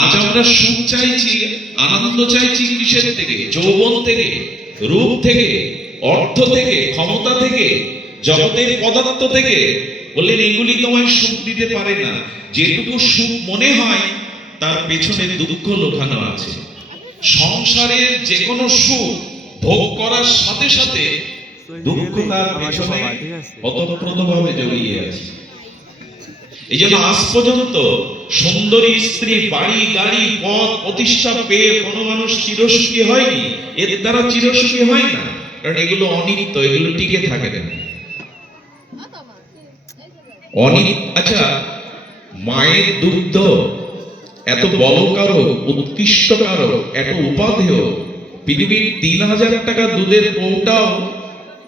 আজ আমরা সুখ চাইছি, আনন্দ চাইছি কিসের থেকে? যৌবন থেকে, রূপ থেকে, অর্থ থেকে, ক্ষমতা থেকে, জগতের পদার্থ থেকে। বললেন এগুলি তোমায় সুখ দিতে পারে না। যেটুকু সুখ মনে হয় তার পেছনে দুঃখ লুকানো আছে। সংসারের যে কোনো সুখ ভোগ করার সাথে সাথে দুঃখ তার পেছনে ওতপ্রোতভাবে জড়িয়ে আছে। এই জন্য আজ পর্যন্ত সুন্দরী স্ত্রী, বাড়ি, গাড়ি, পদ, প্রতিষ্ঠা পেয়ে কোনো মানুষ চিরসুখী হয়নি। এর দ্বারা চিরসুখী হয় না, কারণ এগুলো অনিত্য, এগুলো টিকে থাকে না। আচ্ছা, মায়ের দুগ্ধ এত বলকারক, উৎকৃষ্টকারক, এত উপাদেয়, পৃথিবীর ৩,০০০ টাকা দুধের বউটাও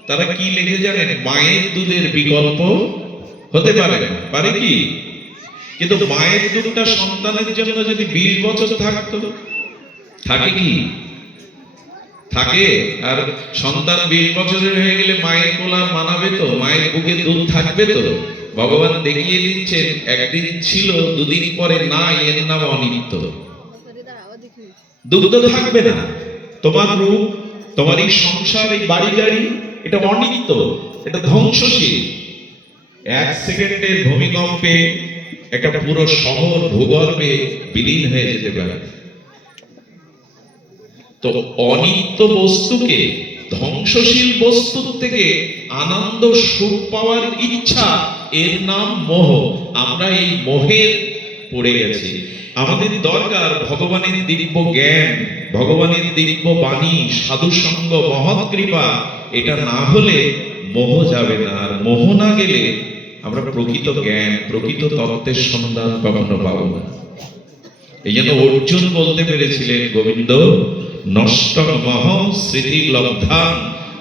তারা কি লেগে জানেন? মায়ের দুধের বিকল্প হতে পারে না। পারে কি? কিন্তু মায়ের দুধটা সন্তানের জন্য যদি ২০ বছর থাকতো, থাকে কি? থাকে? আর সন্তান ২০ বছরের হয়ে গেলে মায়ের কোলা মানাবে তো? মায়ের বুকে দুধ থাকবে তো? ভগবান দেখিয়ে দিচ্ছেন, একদিন ছিল, দুদিন পরে নাই, এর নাম অনিত্য। দুগ্ধ থাকবে না। তোমার রূপ, তোমার এই সংসার, এই বাড়ি গাড়ি, এটা অনিত্য, এটা ধ্বংসশীল। ১ সেকেন্ডের ভূমিকম্পে একটা পুরো শহর ভূগর্ভে বিলীন হয়ে যেতে পারে। তো অনিত্য বস্তুকে, ধ্বংসশীল বস্তুর থেকে আনন্দ সুখ পাওয়ার ইচ্ছা, এর নাম মোহ। আমরা এই মোহের পড়ে গেছি। আমাদের দরকার ভগবানের দিব্য জ্ঞান, ভগবানের দিব্য বাণী, সাধু সঙ্গ, মহৎ কৃপা। এটা না হলে মোহ যাবে না। আর মোহ না গেলে আমরা প্রকৃত জ্ঞান, প্রকৃত তত্ত্বের সন্ধান কখনো পাবো না। এই জন্য অর্জুন বলতে পেরেছিলেন, গোবিন্দ নষ্ট মোহ স্মৃতি লব্ধান।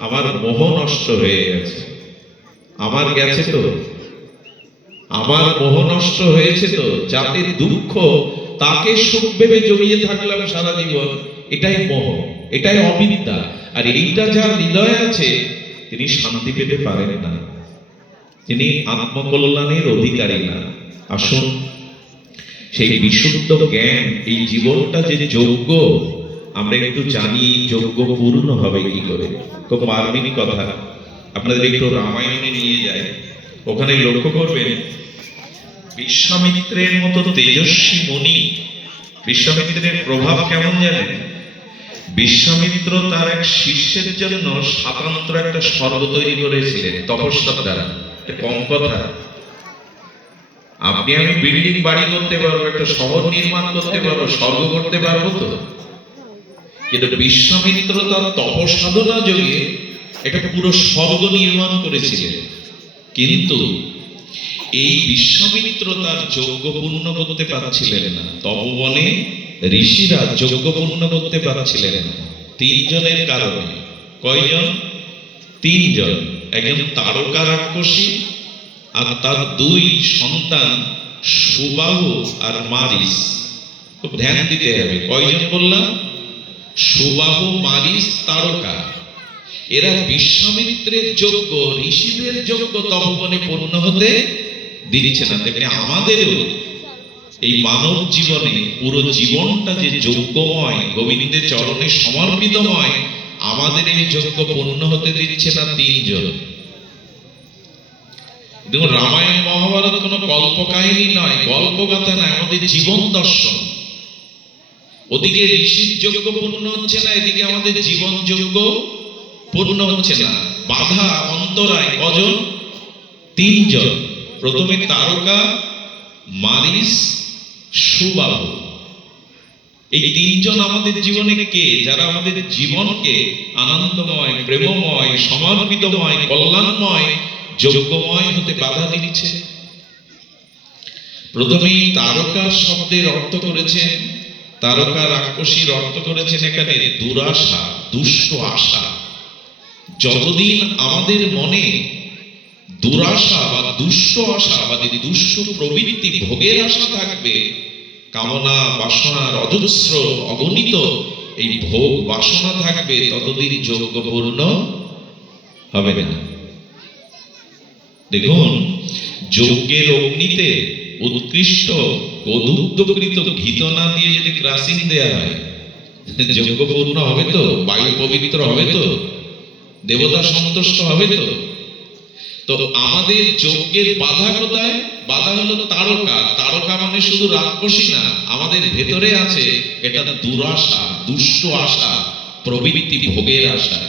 আমার মোহ নষ্ট হয়ে গেছে। আমার গেছে তো, আমার মোহ নষ্ট হয়েছে তো। যাতে দুঃখ, তাকে সুখ ভেবে জড়িয়ে থাকলাম সারা জীবন, এটাই মোহ, এটাই অবিদ্যা। আর এইটা যার হৃদয়ে আছে, তিনি শান্তি পেতে পারেন না, তিনি আত্মকল্যাণের অধিকারী না। আসুন, সেই বিশুদ্ধ জ্ঞান, এই জীবনটা যে যোগ্য, আমরা একটু জানি যোগ্য পূর্ণ হবে কি করে। খুব মার্মিক কথা, আপনাদের একটু রামায়ণে নিয়ে যায়। ওখানে লক্ষ্য করবেন, বিশ্বামিত্রের মতো তেজস্বী মুনি, বিশ্বামিত্রের প্রভাব কেমন জানেন? বিশ্বামিত্র তার এক শিষ্যের জন্য স্বতন্ত্র একটা স্বর্গ তৈরি করেছিলেন তপস্যার দ্বারা। কম কথা, আপনি আমি বিল্ডিং বাড়ি করতে পারবো, একটা শহর নির্মাণ করতে পারবো, স্বর্গ করতে পারবো তো? কিন্তু বিশ্বামিত্র তার তপসাধনা যোগে একটা পুরো স্বর্গ নির্মাণ করেছিলেন। কিন্তু এই বিশ্বামিত্র তার যজ্ঞ পূর্ণ করতে পারছিলেন না। তপবনে ঋষিরা যজ্ঞ পূর্ণ করতে পারছিলেন না ৩ জনের কারণে। কয়জন? ৩ জন। একজন তারকা রাক্ষসী, আর তার ২ সন্তান সুবাহু আর মারিস। খুব ধ্যান দিতে হবে। কয়জন বললাম? সুবাহু, মারিস, তারকা। এরা বিশ্বামিত্রের যজ্ঞ, ঋষিদের যজ্ঞ তপবনে পূর্ণ হতে দিচ্ছে না। তেমনি আমাদেরও এই মানব জীবনে পুরো জীবনটা যে যজ্ঞময়, গোবিন্দের চরণে সমর্পিতময়, আমাদের এই যজ্ঞ পূর্ণ হতে দিচ্ছে না ৩ জন। দেখুন, রামায়ণ মহাভারত কোনো কল্পকাহিনী নয়, গল্পগাথা নয়, আমাদের জীবন দর্শন। ওদিকে ঋষির যজ্ঞ পূর্ণ হচ্ছে না, এদিকে আমাদের জীবন যজ্ঞ পূর্ণ হচ্ছে না। বাধা, অন্তরায় কজন? ৩ জন। প্রথমে তারকা, মারিস, সুবাহু। এই ৩ জন আমাদের জীবনে কে? যারা আমাদের জীবনকে আনন্দময়, প্রেমময়, সমর্পিতময়, কল্যাণময়, যজ্ঞময় হতে বাধা দিচ্ছে। প্রথমেই তারকা শব্দের অর্থ করেছেন, তারকা রাক্ষসীর অর্থ করেছেন এখানে দুরাশা, দুষ্ট আশা। যতদিন আমাদের মনে দুরাশা বা দুষ্ট আশা বা দুষ্ট প্রবৃত্তি, ভোগের আশা থাকবে, কামনা বাসনার অজস্র অগণিত এই ভোগ বাসনা থাকবে, ততদিন যজ্ঞ পূর্ণ হবে না। দেখুন, যজ্ঞের অগ্নিতে উৎকৃষ্ট গোদুগ্ধকৃত ঘিতনা দিয়ে যদি ক্রাসিং দেয়া হয়, যজ্ঞ পূর্ণ হবে তো? বায়ু পবিত্র হবে তো? দেবতা সন্তুষ্ট হবে তো? তো আমাদের যজ্ঞের বাধা কোথায়? বাধা হলো তারকা। তারকা মানে শুধু রাক্ষসী না, আমাদের ভেতরে আছে এটা দুরাশা, দুষ্ট আশা, প্রবৃত্তি, ভোগের আশা।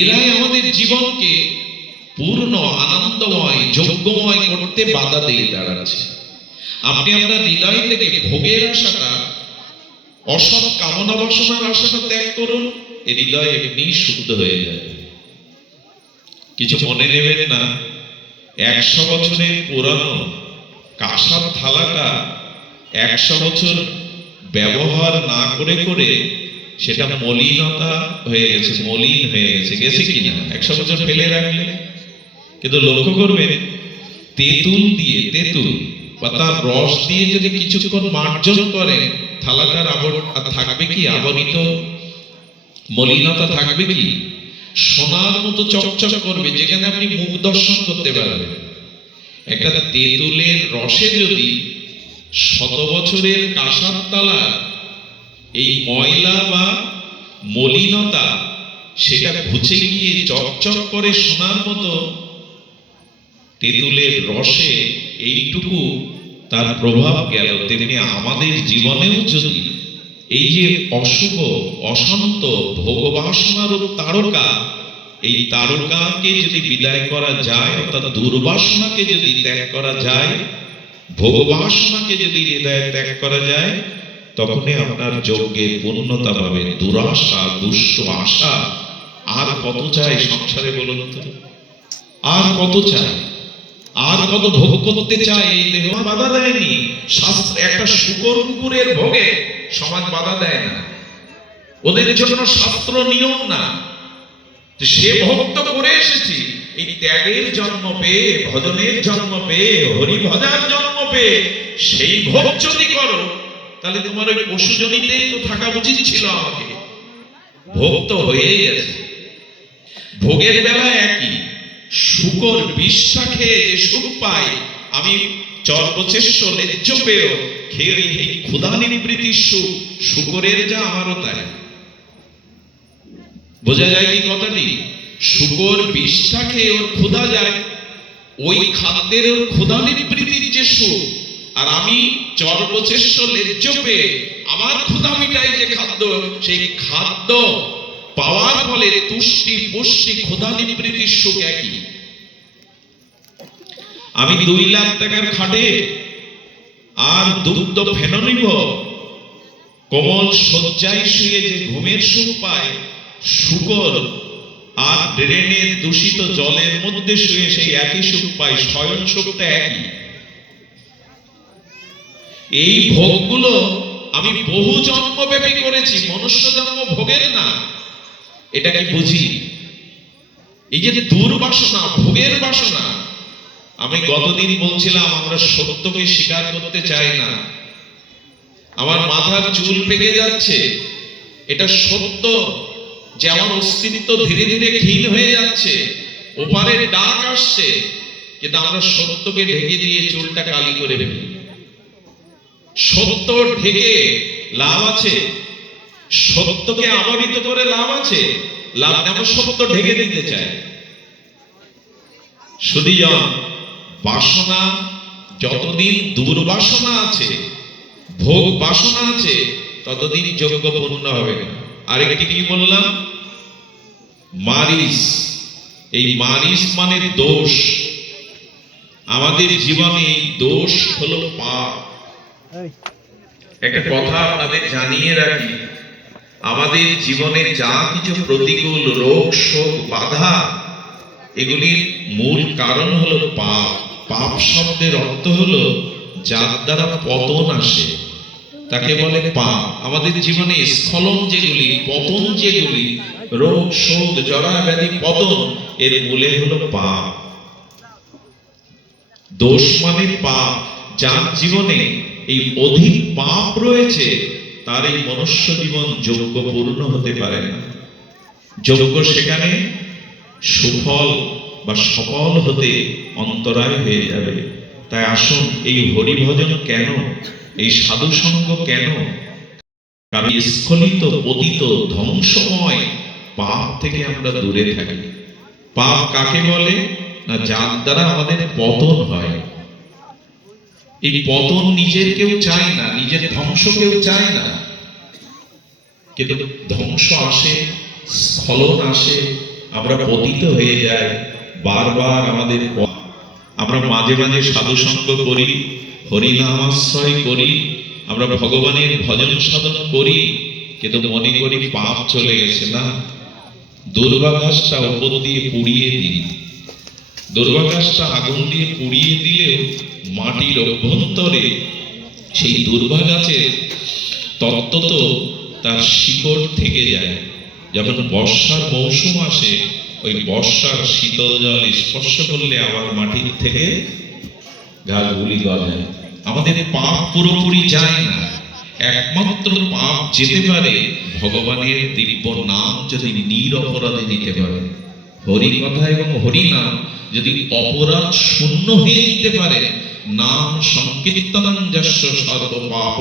এরাই আমাদের জীবনকে পূর্ণ আনন্দময় যজ্ঞময় করতে বাধা দিয়ে দাঁড়াচ্ছে। আপনি আপনার হৃদয় থেকে ভোগের আশাটা, অসৎ কামনা বাসনার আশাটা ত্যাগ করুন, এই হৃদয় এমনি শুদ্ধ হয়ে যাবে। কিছু মনে নেবেন না, 100 বছরের পুরানো কাঁসার থালাটা 100 বছর ব্যবহার না করে করে সেটা মলিনতা হয়ে গেছে, মলিন হয়ে গেছে, গেছে কিনা? 100 বছর ফেলে রাখলে। কিন্তু লক্ষ্য করবেন, তেঁতুল দিয়ে, তেঁতুল বা তার রস দিয়ে যদি কিছুক্ষণ মার্জন করেন, থালাটার আর থাকবে কি আবরিত? মলিনতা থাকবে কি? সোনার মতো চকচক করবে, যেখানে আপনি মুখ দর্শন করতে পারবেন। একটা তেঁতুলের রসে যদি 100 বছরের কাঁসার তালা এই ময়লা বা মলিনতা সেটা ঘুচে গিয়ে চকচক করে সোনার মতো, তেঁতুলের রসে এইটুকু তার প্রভাব গেল, তেমনি আমাদের জীবনেও যদি এই যে অশুভ অশান্ত ভোগবাসনার তারকা, এই তারকাকে যদি বিদায় করা যায়, অর্থাৎ দুর্বাসনাকে যদি ত্যাগ করা যায়, ভোগবাসনাকে যদি হৃদয়ে ত্যাগ করা যায়, তখনই আপনার যজ্ঞে পূর্ণতা পাবে। দুরাশা, দুষ্ট আশা আর কত চাই সংসারে বলুন তো? আর কত চাই? আর কত ভোগ করতে চাই? এই দেহ বাধা দেয়নি। শাস্ত্র একটা শূকর কুকুরের ভোগে সমাজ বাধা দেয় না, ওদের জন্য শাস্ত্র নিয়ম না। সে ভক্ত করে এসেছি, এই ত্যাগের জন্ম পেয়ে, ভজনের জন্ম পেয়ে, হরি ভজার জন্ম পেয়ে সেই ভোগ যদি করো, তাহলে তোমার ওই পশুজনিতেই তো থাকা উচিত ছিল। আমাকে ভোগ তো হয়েই গেছে। ভোগের বেলা একই, শূকর বিষটা খেয়ে যে সুখ পায়, আমি চর্বচেষ্ট ন্যায্য পেয়েও খেয়ে এই ক্ষুধা নিবৃত্তির সুখ শূকরের যা, আমারও তাই। বোঝা যায় কি কথাটি? শূকর বিষটা খেয়ে ওর ক্ষুধা যায়, ওই খাদ্যের ওর ক্ষুধা নিবৃত্তির যে সুখ, আর আমি চর্বচেষ্ট ন্যায্য পেয়ে আমার ক্ষুধা মিটাই যে খাদ্য, সেই খাদ্য পাওয়ার ফলে তুষ্টি, পুষ্টি, ক্ষুধা নিবৃত্তির সুখ একই। আমি 2 লাখ টাকার খাটে আর দুগ্ধ ফেনো নিব, কোমল শয্যায় শুয়ে যে ঘুমের সুখ পায়, শূকর আর ড্রেনের দূষিত জলের মধ্যে শুয়ে সেই একই সুখ পায়। শয়ন সুখটা একই। এই ভোগগুলো আমি বহু জন্মব্যাপী করেছি, মনুষ্য জন্ম ভোগের না। এটা কি বুঝি? এই যে দুর্বাসনা, ভোগের বাসনা। আমি গতদিন বলছিলাম, আমরা সত্যকে স্বীকার করতে চাই না। আমার মাথার চুল পেকে যাচ্ছে, এটা সত্য যে আমার অস্তিত্ব ধীরে ধীরে ক্ষীণ হয়ে যাচ্ছে, ওপারের ডাক আসছে, কিন্তু আমরা সত্যকে ঢেকে দিয়ে চুলটা কালি করে ফেলি। সত্য ঢেকে লাভ আছে? সত্যকে আবরিত করে লাভ আছে? লাভ নেই। আমরা সত্য ঢেকে দিতে চাই। শুধুজন, বাসনা যতদিন দুর্বাসনা আছে, ভোগ বাসনা আছে, ততদিন যজ্ঞ পূর্ণ হবে না। আরেকটি কি বললাম? মারিস। এই মারিস মানে দোষ। আমাদের জীবনে এই দোষ হলো পাপ। একটা কথা আপনাদের জানিয়ে রাখি, আমাদের জীবনে যা কিছু প্রতিকূল রোগ, শোক, বাধা, এগুলির মূল কারণ হলো পাপ। পাপ শব্দের অর্থ হলো যার দ্বারা পতন আসে, তাকে বলে পাপ। আমাদের জীবনে স্খলন যেগুলি, পতন যেগুলি, রোগ, শোক, জরা, ব্যাধি, পতন, এর মূলে হলো পাপ। দোষ মানে পাপ। যার জীবনে এই অধিক পাপ রয়েছে, তার এই মনুষ্য জীবন যজ্ঞ পূর্ণ হতে পারে না। যজ্ঞ সেখানে সুফল বা সফল হতে অন্তরায় হয়ে যাবে। তাই আসুন, এই হরিভজন কেন, এই সাধু সঙ্গ কেন? কারণ স্খলিত পতিত ধ্বংসময় পাপ থেকে আমরা দূরে থাকি। পাপ কাকে বলে না, যার দ্বারা আমাদের পতন হয়। এই পতন নিজের কেউ চায় না, নিজের ধ্বংস কেউ চায় না, কিন্তু ধ্বংস আসে, স্খলন আসে, আমরা পতিত হয়ে যাই বারবার। আমাদের আমরা মাঝে মাঝে সাধু সঙ্গ করি, হরিনামাশ্রয় করি, আমরা ভগবানের ভজন সাধন করি, কিন্তু মনে করি পাপ চলে গেছে। না, দুর্বাঘাসটা উপর দিয়ে পুড়িয়ে দিই, দুর্বাঘাসটা আগুন দিয়ে পুড়িয়ে দিলেও মাটির অভ্যন্তরে সেই দুর্বাঘাসের তত্ত্ব তো তার শিকড় থেকে যায়। যখন বর্ষার মৌসুম আসে, ওই বর্ষার শীতল জল স্পর্শ করলে আবার মাটির থেকে গাছগুলি গজায়। আমাদের পাপ পুরোপুরি যায় না, একমাত্র পাপ যেতে পারে ভগবানের দিব্য নাম যদি নিরপরাধে নিতে পারে। হরি কথা এবং হরি নাম যদি অপরাধ শূন্য হয়ে নিতে পারে, নাম সংকীর্তনং যস্য সর্ব পাপ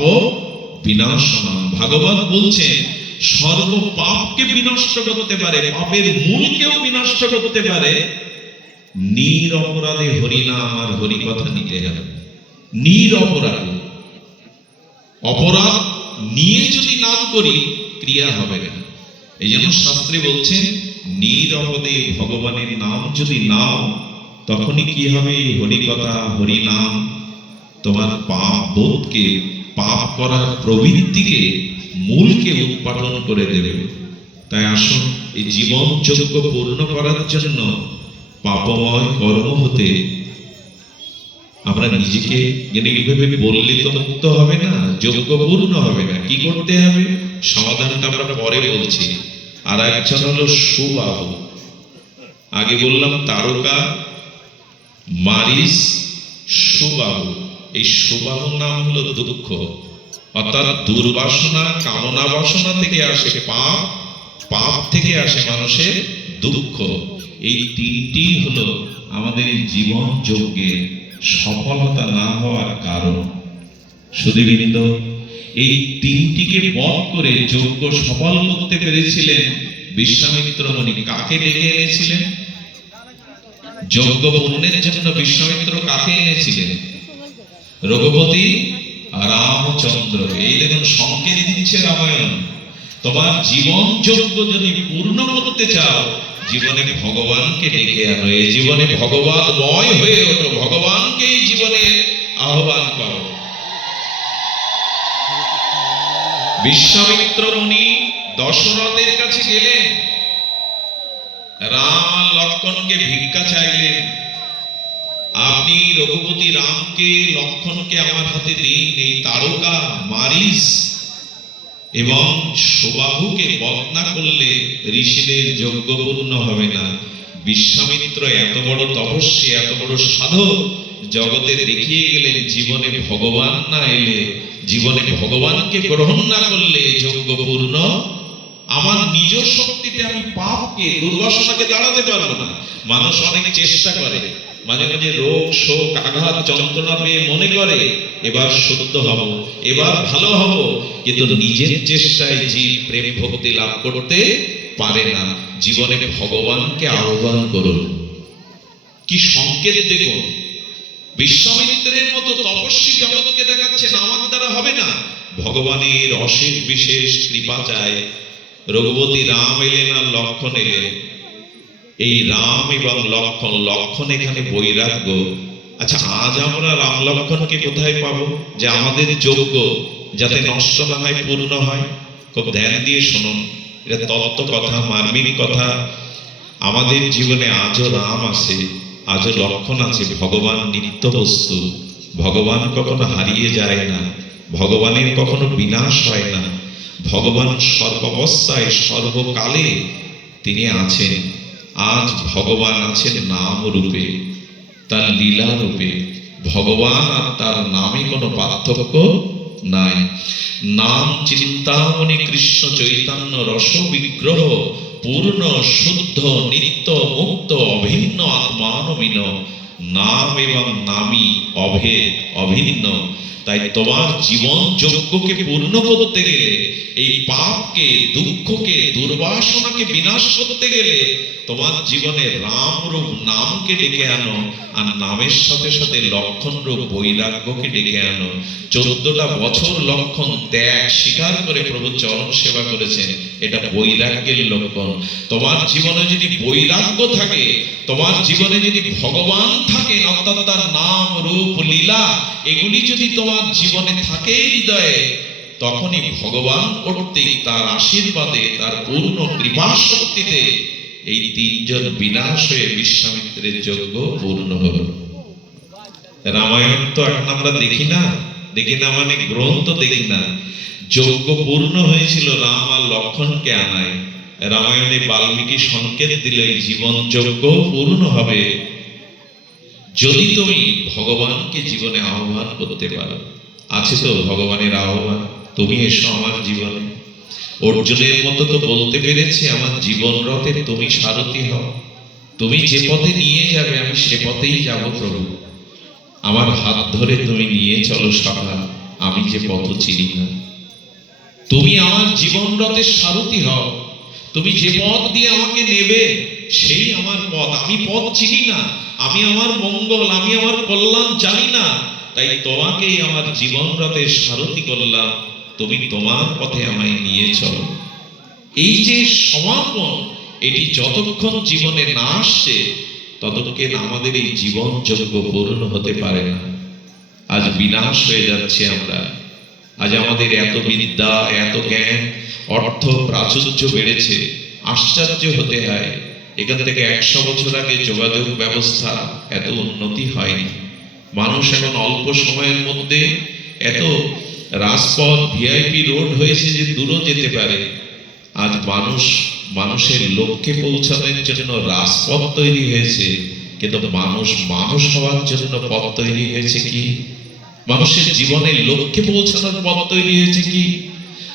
বিনাশনম। ভাগবত বলছেন সর্ব পাপকে বিনষ্ট করতে পারে, পাপের মূলকেও বিনষ্ট করতে পারে। নিরপরাধে হরিনাম আর হরি কথা নিতে হবে, নিরপরাধে। অপরাধ নিয়ে যদি নাম করি, ক্রিয়া হবে না। এই জন্য শাস্ত্রে বলছেন নিরপদে ভগবানের নাম যদি নাও, তখনই কি হবে? হরি কথা হরি নাম তোমার পাপ বোধকে, পাপ করার প্রবৃত্তিকে, মূলকে উৎপাদন করে দেবে। তাই আসুন, এই জীবন যজ্ঞ পূর্ণ করার জন্য পাপময় কর্ম হতে আমরা নিজেকে জ্ঞানীভাবে বললে তো মুক্ত হবে না, যজ্ঞ পূর্ণ হবে না। কি করতে হবে? সমাধানটা আমরা পরে বলছি। আর একজন হলো সুবাহু। আগে বললাম তারকা, মারিচ, সুবাহু। এই সুবাহু নাম হলো দুঃখ, অর্থাৎ দুর্বাসনা, কামনা বাসনা থেকে আসে পাপ, পাপ থেকে আসে মানুষের দুঃখ। এই তিনটি হলো আমাদের জীবন যজ্ঞের সফলতা না হওয়ার কারণ। সুধীবৃন্দ, এই তিনটিকে বধ করে যজ্ঞ সফল করতে পেরেছিলেন বিশ্বামিত্র মুনি। কাকে ডেকে এনেছিলেন? যজ্ঞ পূর্ণের জন্য বিশ্বামিত্র কাকে এনেছিলেন? রঘুপতি রামচন্দ্র। এই দেখুন, সংকেত দিচ্ছে রামায়ণ। তোমার জীবন যজ্ঞ যদি পূর্ণ করতে চাও, জীবনে ভগবানকে ডেকে আনো, এই জীবনে ভগবানময় হয়ে ওঠো, ভগবানকে এই জীবনে আহ্বান করো। বিশ্বামিত্র মুনি দশরথের কাছে গেলেন, রাম আর লক্ষ্মণকে ভিক্ষা চাইলেন, আপনি রঘুপতি রামকে, লক্ষ্মণকে আমার হাতে দিন, এই তারকা, মারিচ এবং সুবাহুকে বধ না করলে ঋষিদের যজ্ঞ পূর্ণ হবে না। বিশ্বামিত্র এত বড় তপস্বী, এত বড় সাধক, জগতে দেখিয়ে গেলেন জীবনে ভগবান না এলে, জীবনে ভগবানকে গ্রহণ না করলে যজ্ঞ পূর্ণ। আমার নিজ শক্তিতে আমি পাপকে, দুর্বাসনাকে দাঁড়াতে পারবো না। মানুষ অনেক চেষ্টা করে, মাঝে মাঝে রোগ শোক আঘাত যন্ত্রণা পেয়ে মনে করে এবার শুদ্ধ হব, এবার ভালো হব, কিন্তু নিজের চেষ্টায় জীব প্রেম ভক্তি লাভ করতে পারে না। জীবনে ভগবানকে আহ্বান করুন। কি সংকেত দেখুন! বিশ্বামিত্রের মতো তপস্বী জগৎকে দেখাচ্ছেন আমার দ্বারা হবে না, ভগবানের অশেষ বিশেষ কৃপা চাই। রঘুপতি রাম এলেন আর লক্ষ্মণ এলেন। এই রাম এবং লক্ষ্মণ, লক্ষ্মণ এখানে বৈরাগ্য। আচ্ছা, আজ আমরা রাম লক্ষ্মণকে কোথায় পাবো যে আমাদের যজ্ঞ যাতে নষ্ট না হয়, পূর্ণ হয়? খুব ধ্যান দিয়ে শুনুন, এটা তত্ত্ব কথা, মার্মিক কথা। আমাদের জীবনে আজও রাম আছে, আজও লক্ষ্মণ আছে। ভগবান নিত্য বস্তু, ভগবান কখনো হারিয়ে যায় না, ভগবানের কখনো বিনাশ হয় না। ভগবান সর্বাবস্থায় সর্বকালে তিনি আছেন। আজ ভগবান আছেন নাম রূপে, তার লীলা রূপে। ভগবান আর তার নামে কোনো পার্থক্য নাই। নাম চিন্তামণি কৃষ্ণ চৈতন্য রস বিগ্রহ, পূর্ণ শুদ্ধ নিত্য মুক্ত অভিন্ন আত্মানবিন। নাম এবং নামই অভেদ, অভিন্ন। তাই তোমার জীবন যজ্ঞকে পূর্ণ করতে গেলে, এই পাপকে, দুঃখকে, দুর্বাসনাকে বিনাশ করতে গেলে তোমার জীবনে রাম রূপ নামকে ডেকে আনো, আর নামের সাথে সাথে লক্ষণ রূপ বৈরাগ্যকে ডেকে আনো। 14টা বছর লক্ষণ ত্যাগ স্বীকার করে প্রভু চরণ সেবা করেছেন, এটা বৈরাগ্যের লক্ষণ। তোমার জীবনে যদি বৈরাগ্য থাকে, তোমার জীবনে যদি ভগবান থাকেন, অর্থাৎ তার নাম রূপ লীলা এগুলি যদি তোমার জীবনে থাকে হৃদয়ে, তখনই ভগবান কর্তৃক তার আশীর্বাদে, তার পূর্ণ কৃপা শক্তিতে এই 3 জন বিনাশ হয়ে বিশ্বামিত্রের যজ্ঞ পূর্ণ হল। রামায়ণ তো এখন আমরা দেখি না মানে গ্রন্থ দেখি না। যজ্ঞ পূর্ণ হয়েছিল রাম আর লক্ষণকে আনায়। রামায়ণে বাল্মীকি সংকেত দিল এই জীবন যজ্ঞ পূর্ণ হবে যদি তুমি ভগবানকে জীবনে আহ্বান করতে পারো। আছে তো ভগবানের আহ্বান, তুমি এসো আমার জীবনে। অর্জুনের মতো তো বলতে পেরেছি, আমার জীবন রথে তুমি সারথি হও, তুমি যে পথে নিয়ে যাবে আমি সে পথেই যাব প্রভু। আমার হাত ধরে তুমি নিয়ে চলো সখা, আমি যে পথ চিনি না। তুমি আমার জীবন রথের সারথি হও, তুমি যে পথ দিয়ে আমাকে নেবে সেই আমার পথ। আমি পথ চিনি না, আমি আমার মঙ্গল, আমি আমার কল্যাণ জানি না, তাই তোমাকেই আমার জীবন রথের সারথি করলাম, তুমি তোমার পথে আমায় নিয়ে চলো। এই যে সমাপন, এটি যতক্ষণ জীবনে না আসছে ততক্ষণ আমাদের এই জীবন যজ্ঞ পূর্ণ হতে পারে না। আজ বিনাশ হয়ে যাচ্ছে আমরা। আজ আমাদের এত বিদ্যা, এত জ্ঞান, অর্থ প্রাচুর্য বেড়েছে, আশ্চর্য হতে হয়। এখান থেকে 100 বছর আগে যোগাযোগ ব্যবস্থা এত উন্নতি হয়নি। মানুষ এখন অল্প সময়ের মধ্যে এত রাজপথ, ভিআইপি রোড হয়েছে যে দূরও যেতে পারে। আজ মানুষের লক্ষ্যে পৌঁছানোর জন্য রাজপথ তৈরি হয়েছে, কিন্তু মানুষ হওয়ার জন্য পথ তৈরি হয়েছে কি? মানুষের জীবনের লক্ষ্যে পৌঁছানোর পথ তৈরি হয়েছে কি?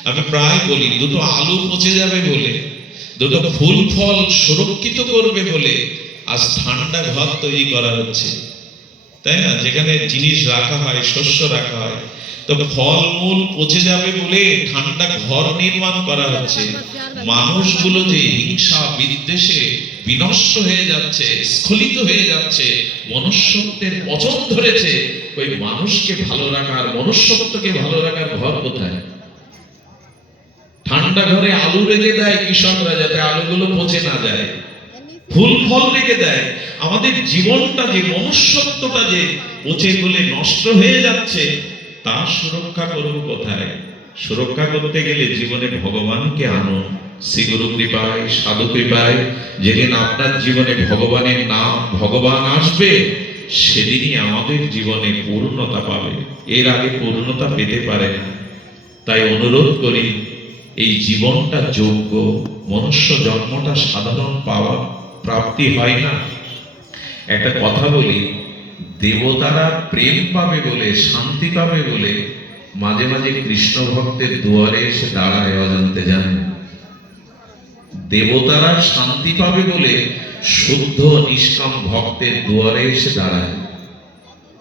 আমি প্রায় বলি, দুটো আলু পচে যাবে বলে, দুটো ফুল ফল সুরক্ষিত করবে বলে আজ ঠান্ডা ঘর তৈরি করা হচ্ছে, তাই না? যেখানে জিনিস রাখা হয়, শস্য রাখা হয়, তো ফল মূল পচে যাবে বলে ঠান্ডা ঘর নির্মাণ করা হচ্ছে। মানুষগুলো যে হিংসা বিদ্বেষে বিনষ্ট হয়ে যাচ্ছে, স্খলিত হয়ে যাচ্ছে, মনুষ্যত্বের পচন ধরেছে, ওই মানুষকে ভালো রাখার, মনুষ্যত্বকে ভালো রাখার ঘর কোথায়? ঠান্ডা ঘরে আলু রেখে দেয় কৃষকরা যাতে আলুগুলো পচে না যায়, ফুল ফল রেখে দেয়। আমাদের জীবনটা যে, মনুষ্যত্বটা যে পচে গলে নষ্ট হয়ে যাচ্ছে, তা সুরক্ষা করব কোথায়? সুরক্ষা করতে গেলে জীবনে ভগবানকে আনুন। শ্রীগুরু কৃপায়, সাধু কৃপায় যেদিন আপনার জীবনে ভগবানের নাম, ভগবান আসবে, সেদিনই আমাদের জীবনে পূর্ণতা পাবে। এর আগে পূর্ণতা পেতে পারে না। তাই অনুরোধ করি, এই জীবনটা যোগ্য। মনুষ্য জন্মটা সাধারণ পাওয়া প্রাপ্তি হয় না। একটা কথা বলি, দেবতারা প্রেম পাবে বলে, শান্তি পাবে বলে মাঝে মাঝে কৃষ্ণ ভক্তের দুয়ারে এসে দাঁড়ায় অজান্তে, জানেন? দেবতারা শান্তি পাবে বলে শুদ্ধ নিষ্কাম ভক্তের দুয়ারে এসে দাঁড়ায়।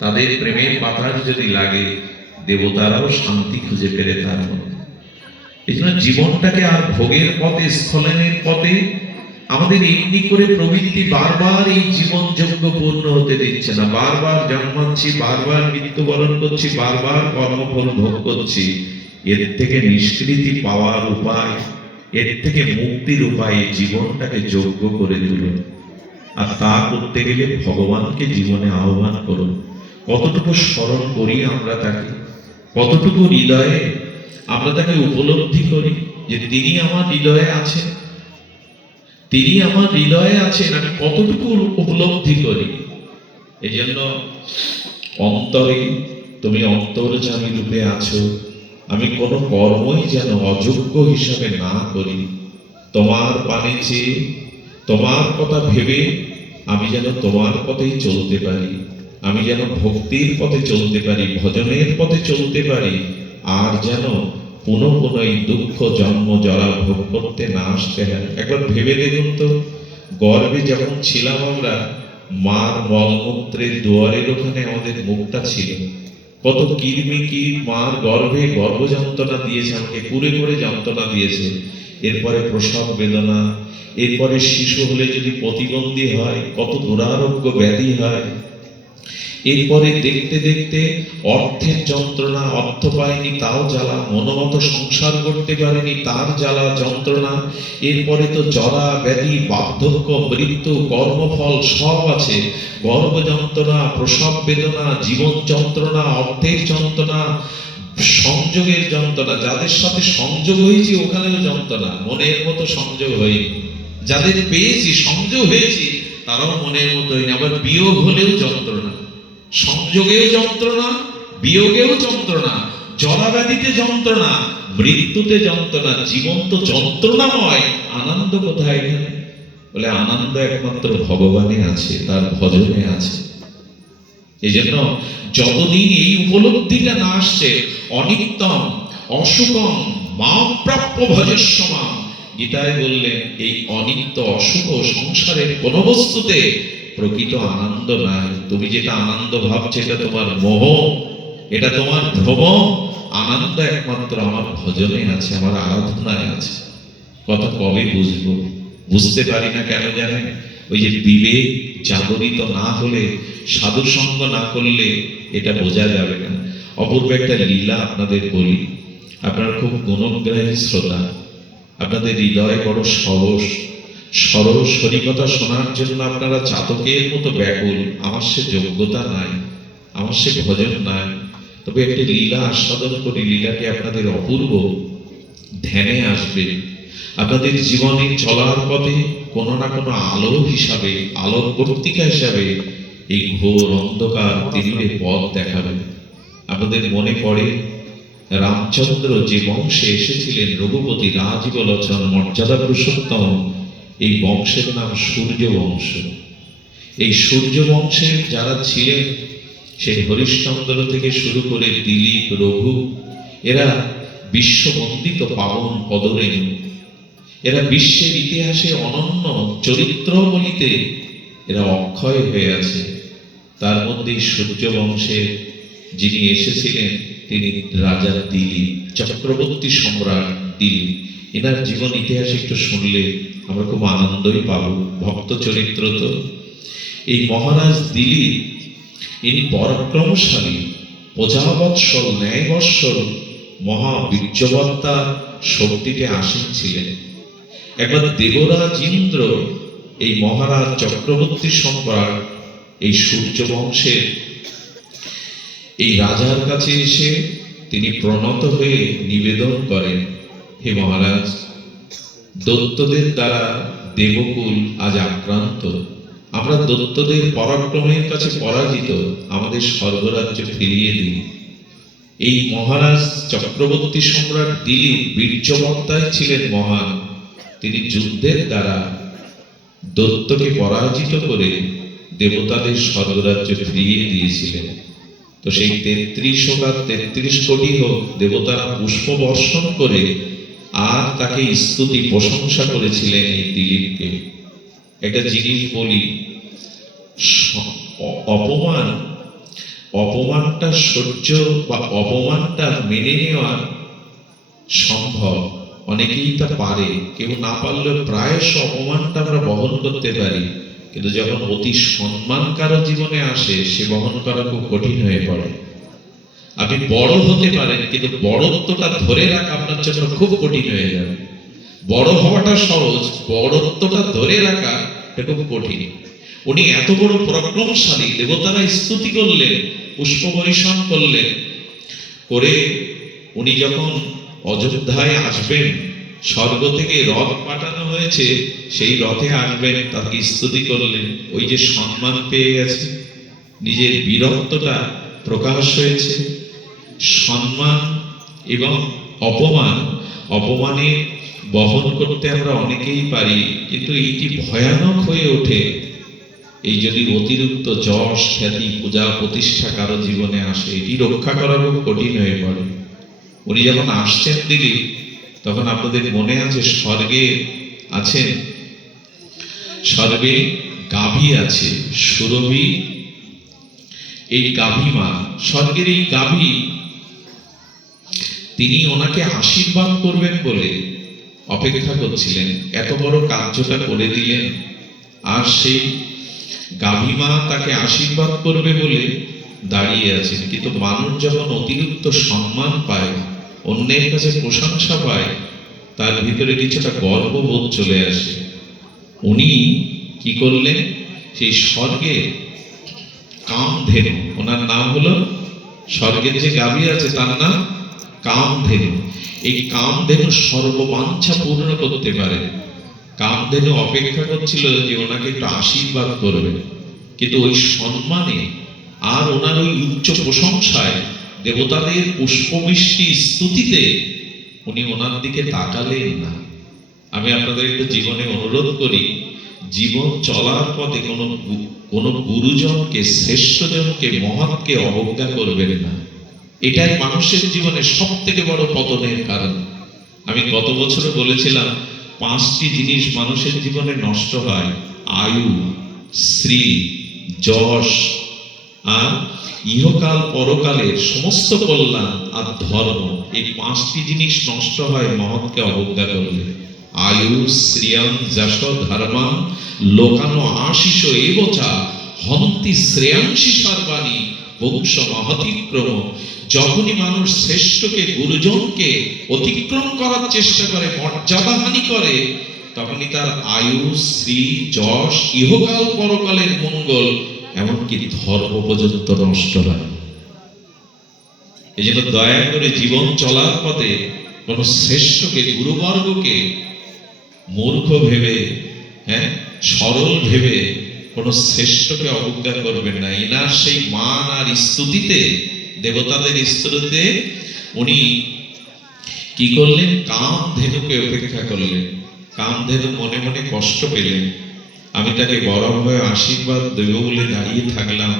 তাদের প্রেমের বাতাস যদি লাগে, দেবতারাও শান্তি খুঁজে পেলে তার মধ্যে। এই জন্য জীবনটাকে আর ভোগের পথে, স্খলনের পথে আমাদের এমনি করে প্রবৃত্তি বারবার এই জীবন যজ্ঞ পূর্ণ হতে দিচ্ছে না। বারবার জন্মাচ্ছি, বারবার মৃত্যুবরণ করছি, বারবার কর্মফল ভোগ করছি। এর থেকে নিষ্কৃতি পাওয়ার উপায়, এর থেকে মুক্তির উপায়, জীবনটাকে যোগ্য করে তুলুন। আর তা করতে গেলে ভগবানকে জীবনে আহ্বান করুন। কতটুকু স্মরণ করি আমরা তাকে, কতটুকু হৃদয়ে আমরা তাকে উপলব্ধি করি যে তিনি আমার হৃদয়ে আছেন, তিনি আমার হৃদয়ে আছেন, আমি কতটুকু উপলব্ধি করি। এই জন্য অন্তরে তুমি অন্তর্যামী রূপে আছো, আমি কোনো কর্মই যেন অযোগ্য হিসাবে না করি। তোমার পানে চেয়ে, তোমার কথা ভেবে আমি যেন তোমার পথেই চলতে পারি, আমি যেন ভক্তির পথে চলতে পারি, ভজনের পথে চলতে পারি, আর যেন পুনঃ পুনঃ এই দুঃখ জন্ম জরা ভোগ করতে না আসতে হয়। একবার ভেবে দেখুন তো, গর্ভে যখন ছিলাম আমরা, মার মলমূত্রের দুয়ারের ওখানে আমাদের মুখটা ছিল। কত কিরমিকির মার গর্ভে গর্ভ যন্ত্রণা দিয়েছে, আমাকে কুরে করে যন্ত্রণা দিয়েছে। এরপরে প্রসব বেদনা, এরপরে শিশু হলে যদি প্রতিবন্ধী হয় কত দুরারোগ্য ব্যাধি হয়। এরপরে দেখতে দেখতে অর্থের যন্ত্রণা, অর্থ পায়নি তাও জ্বালা, মনোমত সংসার করতে পারেনি তার জ্বালা যন্ত্রণা। এরপরে তো জরা ব্যাধি, বার্ধক্য, মৃত্যু, কর্মফল সব আছে। গর্ভ যন্ত্রণা, প্রসব বেদনা, জীবন যন্ত্রণা, অর্থের যন্ত্রণা, সংযোগের যন্ত্রণা। যাদের সাথে সংযোগ হয়েছি ওখানেও যন্ত্রণা, মনের মতো সংযোগ হয়নি। যাদের পেয়েছি সংযোগ হয়েছি তারাও মনের মতো হয়নি। আবার বিয়োগ হলেও যন্ত্রণা, সংযোগেও যন্ত্রণা, বিয়োগেও যন্ত্রণা, জরাব্যাধিতে যন্ত্রণা, মৃত্যুতে যন্ত্রণা। জীবন তো যন্ত্রণাময়, আনন্দ কোথায় এখানে? বলে আনন্দ একমাত্র ভগবানে আছে, তার ভজনে আছে। এই জন্য যতদিন এই উপলব্ধিটা না আসছে, অনিত্যম অসুখম মাম প্রাপ্য ভজস্যমাম, গীতায় বললেন এই অনিত্য অসুখ সংসারের কোন বস্তুতে প্রকৃত আনন্দ নাই। তুমি যেটা আনন্দ ভাবছো এটা তোমার মোহ, এটা তোমার ভ্রম। আনন্দ একমাত্র আমার ভজনে আছে, আমার আরাধনায় আছে। কথা কবে বুঝবো? বুঝতে পারি না কেন জানেন? ওই যে বিবেক জাগরিত না হলে, সাধু সঙ্গ না করলে এটা বোঝা যাবে না। অপূর্ব একটা লীলা আপনাদের বলি, আপনারা খুব গুণগ্রাহী শ্রোতা, আপনাদের হৃদয় বড় সরস, সরস হরিকথা শোনার জন্য আপনারা চাতকের মতো ব্যাকুল। আমার সে যোগ্যতা নাই, আমার সে ভজন নাই, তবে একটি লীলা আস্বাদন করি। লীলাটি আপনাদের অপূর্ব ধ্যানে আসবে। আপনাদের জীবনে চলার পথে কোনো না কোনো আলো হিসাবে, আলোর পত্রিকা হিসাবে এই ঘোর অন্ধকার তীরে পথ দেখাবে। আপনাদের মনে পড়ে রামচন্দ্র যে বংশে এসেছিলেন, রঘুপতি রাজীবলোচন মর্যাদা পুরুষোত্তম, এই বংশের নাম সূর্য বংশ। এই সূর্য বংশের যারা ছিলেন, সেই হরিশ্চন্দ্র থেকে শুরু করে দিলীপ, রঘু, এরা বিশ্ববন্দিত পাবন পদরেণু। এরা বিশ্বের ইতিহাসে অনন্য চরিত্র বলিতে এরা অক্ষয় হয়ে আছে। তার মধ্যে সূর্য বংশের যিনি এসেছিলেন তিনি রাজা দিলীপ, চক্রবর্তী সম্রাট দিলীপ। এনার জীবন ইতিহাস একটু শুনলে আমরা খুব আনন্দই পাব। ভক্ত চরিত্র তো। এই মহারাজ দিলীপ ইনি পরাক্রমশালী, প্রজাবৎসল, ন্যায়বৎসল, মহাবীর্যবত্তা শক্তিতে আসীন ছিলেন। একবার দেবরাজ ইন্দ্র এই মহারাজ চক্রবর্তী সম্রাট এই সূর্য বংশের এই রাজার কাছে এসে তিনি প্রণত হয়ে নিবেদন করেন, হে মহারাজ, দৈত্যদের দ্বারা দেবকুল আজ আক্রান্ত। আমরা দৈত্যদের পরাক্রমের কাছে পরাজিত, আমাদের স্বর্গরাজ্য ফিরিয়ে দিন। এই মহারাজ চক্রবর্তী সম্রাট দিলীপ বীর্যবত্তায় ছিলেন মহান। তিনি যুদ্ধের দ্বারা দৈত্যকে পরাজিত করে দেবতাদের স্বর্গরাজ্য ফিরিয়ে দিয়েছিলেন। তো সেই 33 কোটি হোক দেবতারা পুষ্প বর্ষণ করে আর তাকে স্তুতি প্রশংসা করেছিলেন এই দিলীপকে। একটা জিনিস বলি, অপমানটা সহ্য বা অপমানটা মেনে নেওয়া সম্ভব, অনেকেই তা পারে, কেউ না পারলেও প্রায়শ অপমানটা আমরা বহন করতে পারি। কিন্তু যখন অতি সম্মান কারো জীবনে আসে, সে বহন করা খুব কঠিন হয়ে পড়ে। আপনি বড় হতে পারেন, কিন্তু বড়ত্বটা ধরে রাখা আপনার জন্য খুব কঠিন হয়ে যাবে। বড় হওয়াটা সহজ, বড়ত্বটা ধরে রাখা এটা খুব কঠিন। উনি এত বড় পরাক্রমশালী, দেবতারা স্তুতি করলেন, পুষ্প বর্ষণ করলেন, করে উনি যখন অযোধ্যায় আসবেন, স্বর্গ থেকে রথ পাঠানো হয়েছে, সেই রথে আসবেন, তাকে স্তুতি করলেন। ওই যে সম্মান পেয়ে গেছে, নিজের বীরত্বটা প্রকাশ হয়েছে। সম্মান এবং অপমানে বহন করতে আমরা অনেকেই পারি, কিন্তু এইটি ভয়ানক হয়ে ওঠে এই যদি অতিরিক্ত যশ, খ্যাতি, পূজা, প্রতিষ্ঠা কারো জীবনে আসে, এটি রক্ষা করা খুব কঠিন হয়ে পড়ে। উনি যখন আসছেন দিল্লি, তখন আপনাদের মনে আছে স্বর্গে আছেন, স্বর্গে গাভী আছে সুরভি, এই গাভী মা, স্বর্গের এই গাভী, তিনি ওনাকে আশীর্বাদ করবেন বলে অপেক্ষা করছিলেন, এত বড় কার্যটা করে দিলেন। আর সেই গাভী মা তাকে আশীর্বাদ করবে বলে দাঁড়িয়ে আছেন। কিন্তু মানুষ যখন অতিরিক্ত সম্মান পায়, অন্যের কাছে প্রশংসা পায়, তার ভিতরে কিছুটা গর্ববোধ চলে আসে। উনি কি করলেন, সেই স্বর্গে কামধেনু, ওনার নাম হলো, স্বর্গের যে গাভী আছে তার নাম কামধেনু। এই কামধেনু সর্ববাঞ্ছা পূর্ণ করতে পারে। কামধেনু অপেক্ষা করছিল যে ওনাকে একটু আশীর্বাদ করবে, কিন্তু ওই সম্মানে আর ওনার ওই উচ্চ প্রশংসায়, দেবতাদের পুষ্পবৃষ্টি স্তুতিতে উনি ওনার দিকে তাকালেন না। আমি আপনাদের একটু জীবনে অনুরোধ করি, জীবন চলার পথে কোনো গুরুজনকে, শ্রেষ্ঠজনকে, মহৎকে অবজ্ঞা করবেন না। এটাই মানুষের জীবনে সব থেকে বড় পতনের কারণ। আমি গত বছর বলেছিলাম 5টি জিনিস মানুষের জীবনে নষ্ট হয়: আয়ু, শ্রী, যশ, আর ইহকাল পরকালের সমস্ত কল্যাণ, আর ধর্ম। এই 5টি জিনিস নষ্ট হয় মহৎকে অবজ্ঞা করলে। আয়ু শ্রিয়াং যশ ধর্মাং লোকানো আশিস এবচা হন্তি শ্রেয়াংসি সর্বাণী বংশ মহতিক্রম। যখনই মানুষ শ্রেষ্ঠকে, গুরুজনকে অতিক্রম করার চেষ্টা করে, মর্যাদাহানি করে, তখনই তার আয়ু, শ্রী, যশ, ইহকাল পরকালের মঙ্গল, এমনকি ধর্ম পর্যন্ত নষ্ট হয়। এই জন্য দয়া করে জীবন চলার পথে কোন শ্রেষ্ঠকে, গুরুবর্গকে মূর্খ ভেবে, সরল ভেবে কোন শ্রেষ্ঠকে অবজ্ঞা করবেন না। এনার সেই মান আর স্তুতিতে, দেবতাদের স্তুতিতে উনি কি করলেন, কামধেনুকে উপেক্ষা করলেন। কামধেনু মনে মনে কষ্ট পেলেন। আমি তাকে বরং হয়ে আশীর্বাদ দেব বলে দাঁড়িয়ে থাকলাম,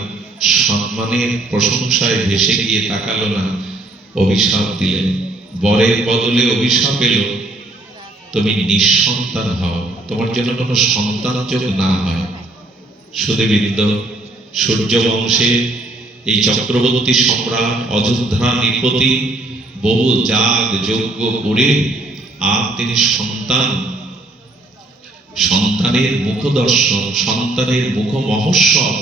সম্মানের প্রশংসায় ভেসে গিয়ে তাকালো না, অভিশাপ দিলেন। বরের বদলে অভিশাপ এলো, তুমি নিঃসন্তান হও, তোমার জন্য কোনো সন্তান যোগ না হয়। সুধীবৃন্দ, সূর্য বংশে এই চক্রবর্তী সম্রাট অযোধ্যা নৃপতি বহু যাগ যজ্ঞ করে আর তিনি সন্তানের মুখ দর্শন, সন্তানের মুখ মহোৎসব,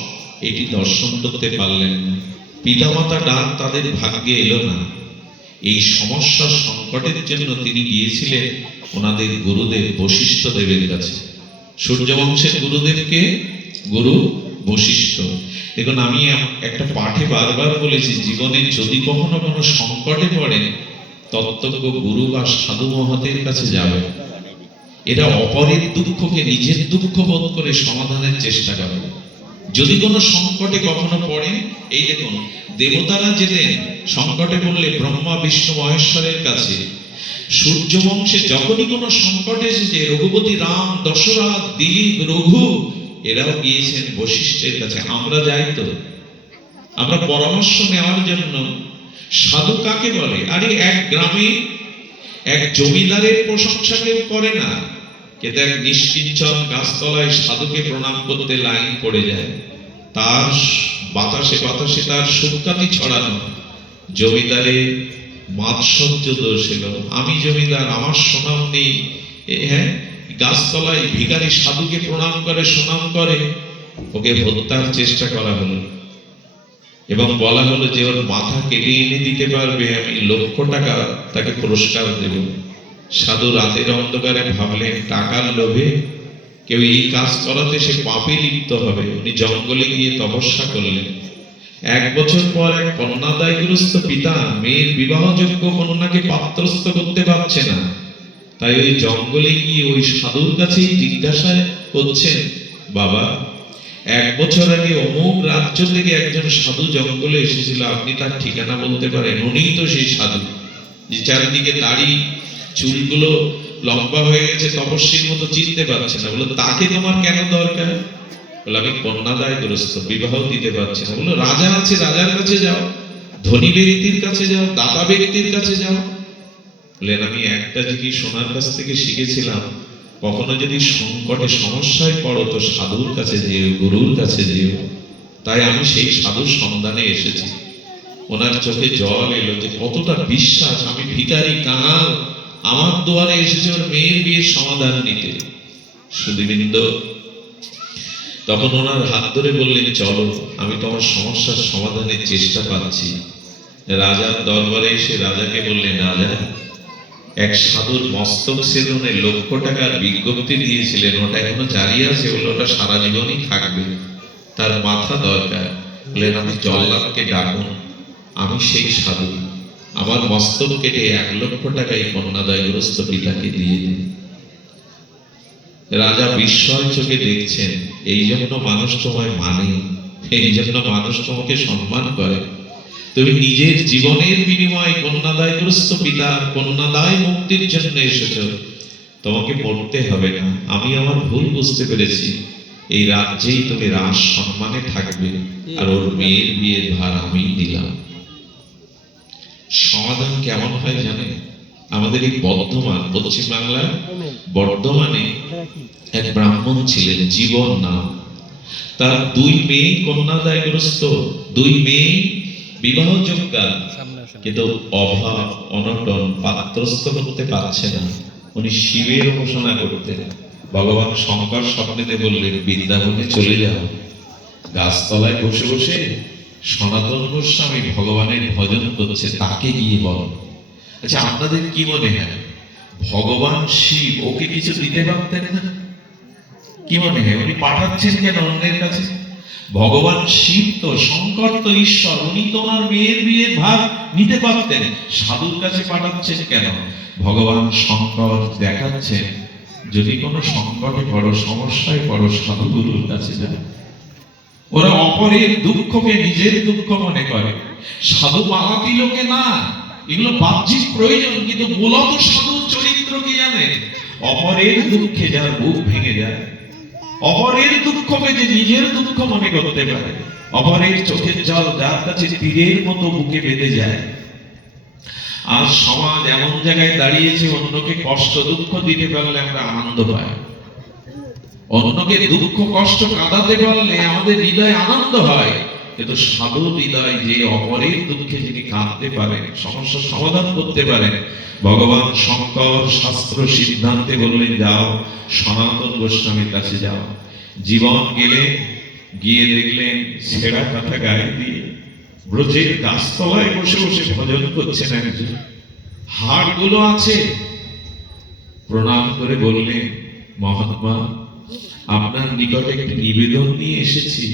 এটি দর্শন করতে পারলেন না। পিতামাতা ডাক তাদের ভাগ্যে এলো না। এই সমস্যার সংকটের জন্য তিনি গিয়েছিলেন ওনাদের গুরুদেব বশিষ্ঠ দেবের কাছে। সূর্যবংশের গুরুদেবকে গুরু বশিষ্ঠ। দেখুন, আমি একটা পাঠে বারবার বলেছি, জীবনে যদি কখনো কোনো সংকটে পড়েন, তত্ত্বজ্ঞ গুরু বা সাধু মহতের কাছে যাবেন। এরা অপরের দুঃখকে নিজের দুঃখ বোধ করে সমাধানের চেষ্টা করে। যদি কোনো সংকটে কখনো পড়েন, এই দেখুন, দেবতারা যেতেন সংকটে পড়লে ব্রহ্মা বিষ্ণু মহেশ্বরের কাছে। সূর্যবংশে যখনই কোনো সংকট এসেছে, রঘুপতি রাম, দশরথ, দিলীপ, রঘু, এরাও গিয়েছেন বশিষ্ঠের কাছে। আমরা যাই তো, আমরা পরামর্শ নেওয়ার জন্য। সাধু কাকে বলে? আরে এক গ্রামে এক জমিদারের প্রশংসা কেউ করে না, কিন্তু এক নিশ্চিঞ্চন গাছতলায় সাধুকে প্রণাম করতে লাইন পড়ে যায়। তার বাতাসে বাতাসে তার সুখ্যাতি ছড়ানো। জমিদারের মাৎসর্য দোষ এলো, আমি জমিদার, আমার সুনাম নেই। গাছতলায় ভিখারি সাধুকে প্রণাম করে, সুনাম করে, ওকে হত্যার চেষ্টা করা হলো এবং বলা হলো যে ওর মাথা কেটে এনে দিতে পারবে, আমি 1,00,000 টাকা তাকে পুরস্কার দেব। সাধু রাতের অন্ধকারে ভাবলেন, টাকার লোভে কেউ এই কাজ করাতে সে পাপে লিপ্ত হবে। উনি জঙ্গলে গিয়ে তপস্যা করলেন। 1 বছর পর এক কন্যাদায়গ্রস্ত পিতা মেয়ের বিবাহযোগ্য কন্যাকে পাত্রস্থ করতে পারছে না, তাই ওই জঙ্গলে গিয়ে ওই সাধুর কাছেই জিজ্ঞাসা করছেন, বাবা, 1 বছর আগে অমুক রাজ্য থেকে একজন সাধু জঙ্গলে এসেছিল, আপনি তার ঠিকানা বলতে পারেন? উনিই তো সেই সাধু, যে চারিদিকে দাড়ি, চুলগুলো লম্বা হয়ে গেছে, তপস্বীর মতো চিনতে পারছে না। বললো, তাকে তোমার কেন দরকার? বলে, আমি কন্যাদায়গ্রস্ত, বিবাহ দিতে পারছি না। বললো, রাজা আছে, রাজার কাছে যাও, ধনী ব্যক্তির কাছে যাও, দাতা ব্যক্তির কাছে যাও। বললেন, আমি একটা জিনিস ওনার কাছ থেকে শিখেছিলাম, কখনো যদি সংকটে সমস্যায় পড়ো তো সাধুর কাছে যেও, গুরুর কাছে যেও। তাই আমি সেই সাধুর সন্ধানে এসেছি। ওনার চোখে জল এলো যে কতটা বিশ্বাস, আমি ভিখারি কাঙাল, আমার দুয়ারে এসেছে ওর মেয়ের বিয়ের সমাধান নিতে। সুধীবৃন্দ তখন ওনার হাত ধরে বললেন, চলো, আমি তোমার সমস্যার সমাধানের চেষ্টা পাচ্ছি। রাজার দরবারে এসে রাজাকে বললেন, রাজা, এক সাধুর মস্তক ছেদনে 1,00,000 টাকার বিজ্ঞপ্তি দিয়েছিলেন, ওটা এখনো জারি আছে? বললো, ওটা সারা জীবনই থাকবে, তার মাথা দরকার। বললেন, আপনি জল্লাদকে ডাকুন, আমি সেই সাধু, আমার মস্তক কেটে 1,00,000 টাকা এই কন্যাদায়গ্রস্ত পিতাকে দিয়ে দিন। রাজা বিস্ময় চোখে দেখছেন, এই জন্য মানুষ তোমায় মানে, এই জন্য মানুষ তোমাকে সম্মান করে। তুমি নিজের জীবনের বিনিময়ে কন্যাদায়গ্রস্ত পিতার কন্যাদায় মুক্তির জন্য এসেছো, তোমাকে মরতে হবে না। আমি আমার ভুল বুঝতে পেরেছি, এই রাজ্যেই তুমি রাজ সম্মানে থাকবে, আর ওর মেয়ের বিয়ের ভার আমি দিলাম। সমাধান কেমন হয় জানেন? আমাদের এই বর্ধমান, পশ্চিম বাংলার বর্ধমানে এক ব্রাহ্মণ ছিলেন, জীবন নাম। তার 2 মেয়ে কন্যাদায়গ্রস্ত, 2 মেয়ে বিবাহযোগ্যা, কিন্তু অভাব অনটন, পাত্রস্থ করতে পারছে না। উনি শিবের উপাসনা করতেন। ভগবান শঙ্কর স্বপ্নেতে বললেন, বৃন্দাবনে চলে যাও, গাছতলায় বসে বসে সনাতন গোস্বামী ভগবানের ভজন করছে, তাকে গিয়ে বল। আচ্ছা, আপনাদের কি মনে হয় ভগবান শিব ওকে কিছু দিতে পারতেন না? কি মনে হয় উনি পাঠাচ্ছেন কেন অন্যের কাছে? ভগবান শিব তো, শঙ্কর তো ঈশ্বর, উনি তোমার মেয়ের বিয়ের ভার নিতে পারতেন, সাধুর কাছে পাঠাচ্ছেন কেন? ভগবান শঙ্কর দেখাচ্ছেন, যদি কোনো সংকটে পড়ো, সমস্যায় পড়ো, সাধুগুরুর কাছে যাও। ওরা অপরের দুঃখকে নিজের দুঃখ মনে করে। সাধু পালাতি লোকে না, এগুলো বাহ্যিক প্রয়োজন, কিন্তু মূলত সাধুর চরিত্র কি জানেন? অপরের দুঃখে যার বুক ভেঙে যায়, অপরের দুঃখকে যে নিজের দুঃখ মনে করতে পারে, অপরের চোখের জল যার কাছে তীরের মতো বুকে বেঁধে যায়। আর সমাজ এমন জায়গায় দাঁড়িয়েছে, অন্যকে কষ্ট দুঃখ দিতে পারলে আমরা আনন্দ পাই, অন্যকে দুঃখ কষ্ট কাঁদাতে পারলে আমাদের হৃদয়ে আনন্দ হয়। কিন্তু সাধু হৃদয় যে অপরের দুঃখে যিনি কাঁদতে পারেন, সমস্যার সমাধান করতে পারেন, ভগবান শঙ্কর শাস্ত্র সিদ্ধান্তে বললেন, যাও সনাতন গোস্বামীর কাছে যাও। জীবন গেলে, গিয়ে দেখলেন ছেঁড়া কাঁথা গায়ে দিয়ে ব্রজের গাছতলায় বসে বসে ভজন করছেন একজন। হাড়গুলো আছে। প্রণাম করে বললেন, মহাত্মা, আপনার নিকটে একটি নিবেদন নিয়ে এসেছি।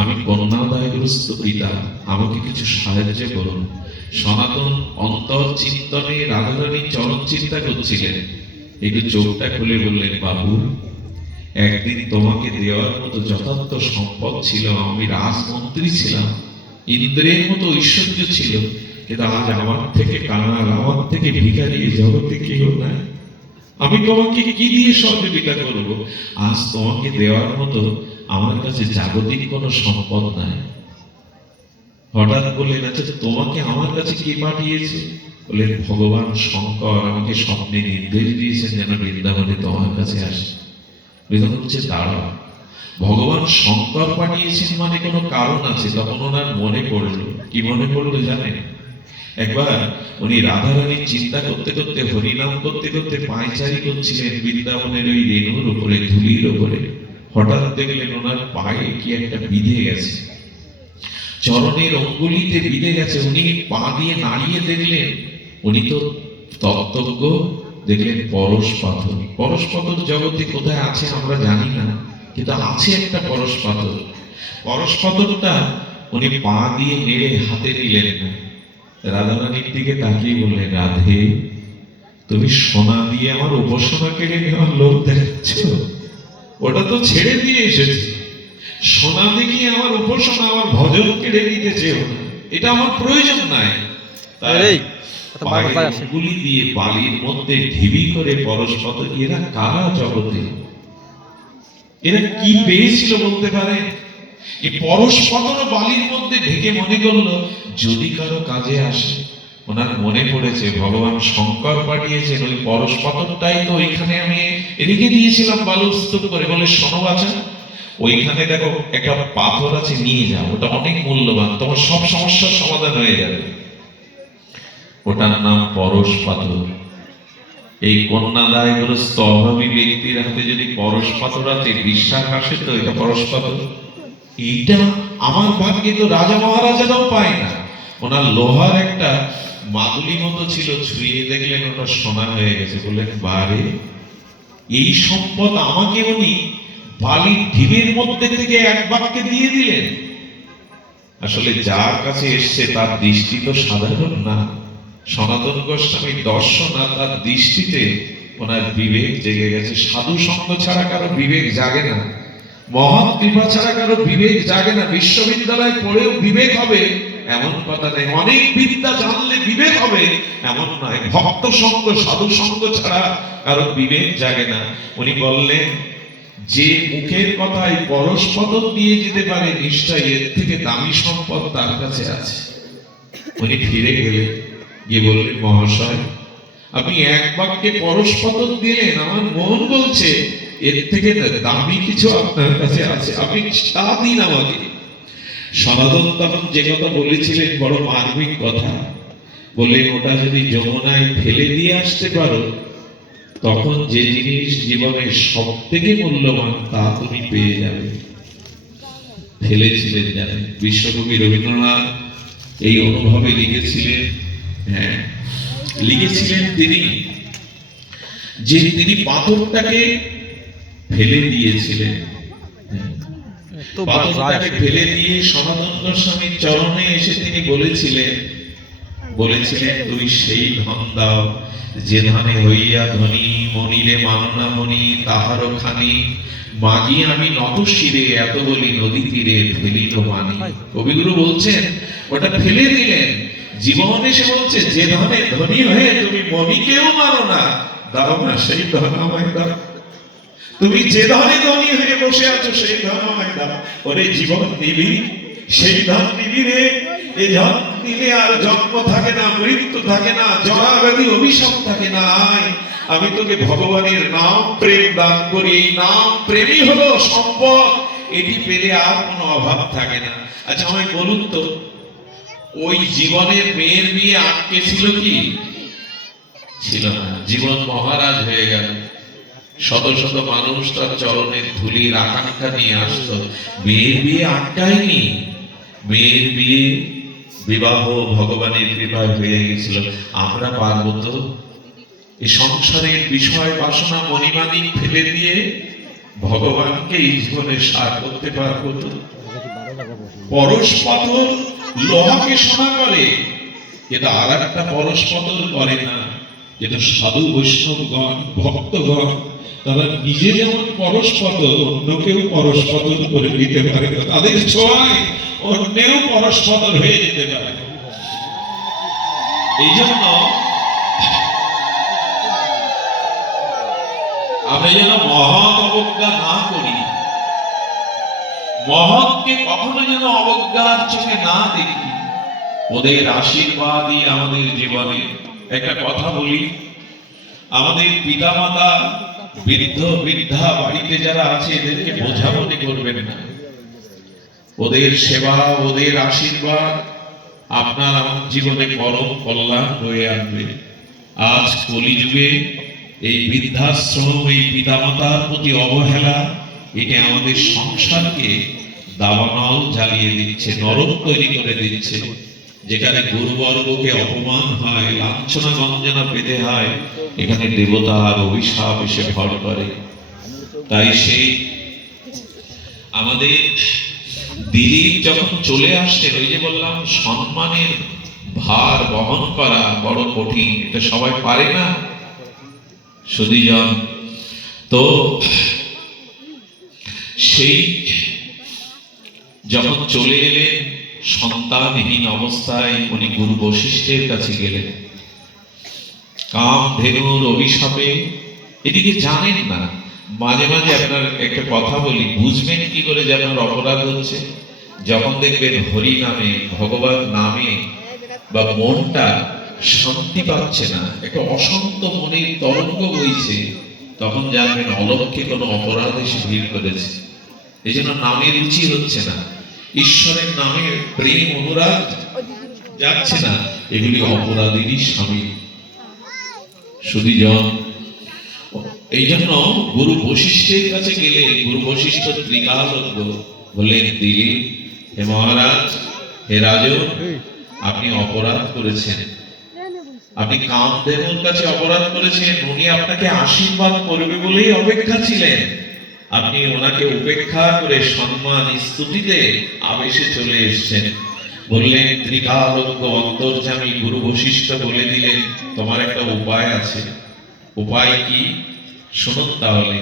আমি কন্যাদায়গ্রস্ত পিতা, আমাকে কিছু সাহায্য করুন। সনাতন অন্তর চিন্তনে রাধারানীর চরণ চিন্তা করছিলেন। একটু চোখটা খুলে বললেন, বাবু, একদিন তোমাকে দেওয়ার মতো যথার্থ সম্পদ ছিল, আমি রাজমন্ত্রী ছিলাম, ইন্দ্রের মতো ঐশ্বর্য ছিল, কিন্তু আজ আমার থেকে কাঙাল, আমার থেকে ভিখারি জগতে কেউ নাই। আমি তোমাকে কি দিয়ে সহযোগিতা করব? আজ তোমাকে দেওয়ার মতো আমার কাছে জাগতিক কোনো সম্পদ নাই। হঠাৎ বললেন, আচ্ছা, তোমাকে আমার কাছে কে পাঠিয়েছে? বললেন, ভগবান শঙ্কর আমাকে স্বপ্নে নির্দেশ দিয়েছেন যেন বৃন্দাবনে তোমার কাছে আসে। বৃন্দাবন বলছে, দাঁড়াও, ভগবান শঙ্কর পাঠিয়েছেন মানে কোনো কারণ আছে। তখন ওনার মনে পড়লো। কি মনে পড়লো জানেন? একবার উনি রাধারানীর চিন্তা করতে করতে, হরিনাম করতে করতে পায়চারি করছিলেন বৃন্দাবনের ওই রেণুর উপরে, ধুলির উপরে। হঠাৎ দেখলেন ওনার পায়ে কি একটা বিঁধে গেছে, চরণের অঙ্গুলিতে বিঁধে গেছে। উনি পা দিয়ে নাড়িয়ে দেখলেন, উনি তো তত্ত্বজ্ঞ, দেখলেন পরশ পাথর। পরশ পাথর জগতে কোথায় আছে আমরা জানি না, কিন্তু আছে একটা পরশ পাথর। পরশ পাথরটা উনি পা দিয়ে নেড়ে হাতে নিলেন না, রাধারানীর দিকে তাকিয়ে বললেন, রাধে, তুমি সোনা দিয়ে আমার উপাসনা কেড়ে নেওয়ার লোভ দেখাচ্ছ? ওটা তো ছেড়ে দিয়ে এসেছি। সোনা দেখিয়ে আমার উপাসনা, আমার ভজন কেড়ে নিতে চেও না, এটা আমার প্রয়োজন নাই। তাই পায়ের দিয়ে বালির মধ্যে ঢিবি করে পরশ পাথর। এরা কারা জগতে? এরা কি পেয়েছিল বলতে পারে? এই পরশ পাথর বালির মধ্যে ঢেকে মনে করলো যদি কারো কাজে আসে। ওনার মনে পড়েছে ভগবান শঙ্কর পাঠিয়েছেন ওই পরশ পাথরটাই তো ওইখানে আমি রেখে দিয়েছিলাম বালুস্তূপ করে। বলে শোনো বাছা, ওইখানে দেখো একটা পাথর আছে, নিয়ে যাও, ওটা অনেক মূল্যবান, তোমার সব সমস্যার সমাধান হয়ে যাবে। ওটার নাম পরশ পাথর। এই কন্যাদায় গ্রস্ত অভাবী ব্যক্তির হাতে যদি পরশ পাথর আছে, বিশ্বাস আসে তো এটা পরশ পাথর। এইটা আমার ভাগ্যে তো রাজা মহারাজারাও পায় না। ওনার লোহার একটা মাদুলি মতো ছিল, ছুঁয়ে দেখলেন ওটা সোনা হয়ে গেছে। বললেন বারে, এই সম্পদ আমাকে উনি বালির ঢিবির মধ্যে থেকে এক বাক্যে দিয়ে দিলেন। আসলে যার কাছে এসছে তার দৃষ্টি তো সাধারণ না। সনাতন গোস্বামীর দর্শন আর তার দৃষ্টিতে ওনার বিবেক জেগে গেছে। সাধু সঙ্গ ছাড়া কারো বিবেক জাগে না, মহৎ কৃপা ছাড়া কারো বিবেক জাগে না। বিশ্ববিদ্যালয় পড়েও বিবেক হবে এমন কথা নেই, অনেক বিদ্যা জানলে বিবেক হবে এমন নয়। ভক্ত সঙ্গ সাধু সঙ্গ ছাড়া কারো বিবেক জাগে না। উনি বললেন, যে মুখের কথায় পরশ পাথর দিয়ে যেতে পারে, নিশ্চয় এর থেকে দামি সম্পদ তার কাছে আছে। উনি ফিরে গেলেন, গিয়ে বললেন, মহাশয় আপনি এক বাক্যে পরশ পাথর দিলেন, আমার মন বলছে এর থেকে দামি কিছু আপনার কাছে আছে, আপনি তা দিন আমাকে। সনাতন তখন যে কথা বলেছিলেন বড় মার্মিক কথা, বললেন ওটা যদি যমুনায় ফেলে দিয়ে আসতে পারো, তখন যে জিনিস জীবনের সব থেকে মূল্যবান তা তুমি পেয়ে যাবে। ফেলেছিলেন জানেন, বিশ্বকবি রবীন্দ্রনাথ এই অনুভবে লিখেছিলেন। হ্যাঁ, লিখেছিলেন তিনি যে তিনি পাথরটাকে ফেলে দিয়েছিলেন। পাথরটাকে ফেলে দিয়ে সনাতন গোস্বামীর চরণে এসে তিনি বলেছিলেন তুই সেই ধন দাও যে ধনে হইয়া ধনী, মনিরে মাননা মনি তাহারও খানি, মাগি আমি নত শিরে এত বলি নদী তীরে ফেলিল মানি। কবিগুরু বলছেন ওটা ফেলে দিলেন। জীবন এসে বলছে যে ধনে ধনী হয়ে তুমি মনিকেও মানো না, দাও না সেই ধন আমায় দাও। তুমি যে ধনে ধনী হয়ে বসে আছো সেই ধন আমায় দাও। ওরে জীবন নিবি, সেই ধন নিবি রে। এই ধন নিলে আর জন্ম থাকে না, মৃত্যু থাকে না, জরা ব্যাধি অভিশাপ থাকে না। আমি তোকে ভগবানের নাম প্রেম দান করি। এই নাম প্রেমই হলো সম্পদ, এটি পেলে আর কোনো অভাব থাকে না। আচ্ছা আমায় বলুন তো, ওই জীবনের মেয়ের বিয়ে আটকে ছিল কি? ছিল না। জীবন মহারাজ হয়ে গেল। শত শত মানুষ তার চরণের ধুলির আকাঙ্ক্ষা নিয়ে আসতো। মেয়ের বিয়ে আটকায়নি। মেয়ের বিয়ে বিবাহ ভগবানের কৃপায় হয়ে গেছিল। আমরা পারবো তো এই সংসারের বিষয় বাসনা মণিমাণিক ফেলে দিয়ে ভগবানকে এই জীবনে সার করতে পারবো তো? পরশ পাথর লোহাকে সোনা করে, এটা আর একটা পরশ পাথর করে না। যেটা সাধু বৈষ্ণবগণ ভক্তগণ তারা নিজে যেমন পরশ পাথর, অন্যকেও পরশ পাথর করে দিতে পারে। তাদের ছোঁয়ায় অন্যেও পরশ পাথর হয়ে যেতে পারে। এই জন্য আমরা যেন মহৎ অবজ্ঞা না করি, মহৎকে কখনো যেন অবজ্ঞার চোখে না দেখি। ওদের আশীর্বাদই আমাদের জীবনে। একটা কথা বলি, আমাদের পিতামাতা বৃদ্ধ বৃদ্ধা বাড়িতে যারা আছে এদেরকে বোঝা মনে করবেন না। ওদের সেবা ওদের আশীর্বাদ আপনার আমার জীবনে পরম কল্যাণ হয়ে আনবে। আজ কলিযুগে এই বৃদ্ধাশ্রম, এই পিতামাতার প্রতি অবহেলা, এটা আমাদের সংসারকে দাবানল জ্বালিয়ে দিচ্ছে, নরক তৈরি করে দিচ্ছে। যেখানে গুরুবর্গকে অপমান হয়, লাঞ্ছনা গঞ্জনা পেতে হয়, এখানে দেবতার অভিশাপ এসে ভর করে। তাই সেই আমাদের দিলীপ যখন চলে আসছেন, ওই যে বললাম সম্মানের ভার বহন করা বড় কঠিন, এটা সবাই পারে না সুধীজন। তো সেই যখন চলে এলেন সন্তানহীন অবস্থায়, উনি গুরু বশিষ্ঠের কাছে গেলেন। কাম ধেনুর অভিশাপে এদিকে জানেন না। মাঝে মাঝে আপনার একটা কথা বলি, বুঝবেন কি করে যে আপনার অপরাধ হচ্ছে? যখন দেখবেন হরি নামে, ভগবান নামে বা মনটা শান্তি পাচ্ছে না, একটা অশান্ত মনের তরঙ্গ বইছে, তখন জানবেন অলক্ষ্যে কোনো অপরাধ এসে ভিড় করেছে। এই জন্য নামের রুচি হচ্ছে না, ঈশ্বরের নামে প্রেম অনুরাগ যাচ্ছে না, এগুলি অপরাধেরই স্বামী। শুধুজন এই জন্য গুরু বশিষ্ঠের কাছে গেলে গুরু বশিষ্ঠ ত্রিকালজ্ঞ বললেন, দিলীপ, হে মহারাজ, হে রাজন, আপনি অপরাধ করেছেন, আপনি কামধেনুর কাছে অপরাধ করেছেন। উনি আপনাকে আশীর্বাদ করবে বলেই অপেক্ষা ছিলেন, আপনি ওনাকে উপেক্ষা করে সম্মান স্তুতিতে আবেশে চলে এসেছেন। বললেন, ত্রিকালজ্ঞ অন্তর্যামী গুরু বশিষ্ঠ বলে দিলেন, তোমার একটা উপায় আছে। উপায় কি? শুনুন তাহলে।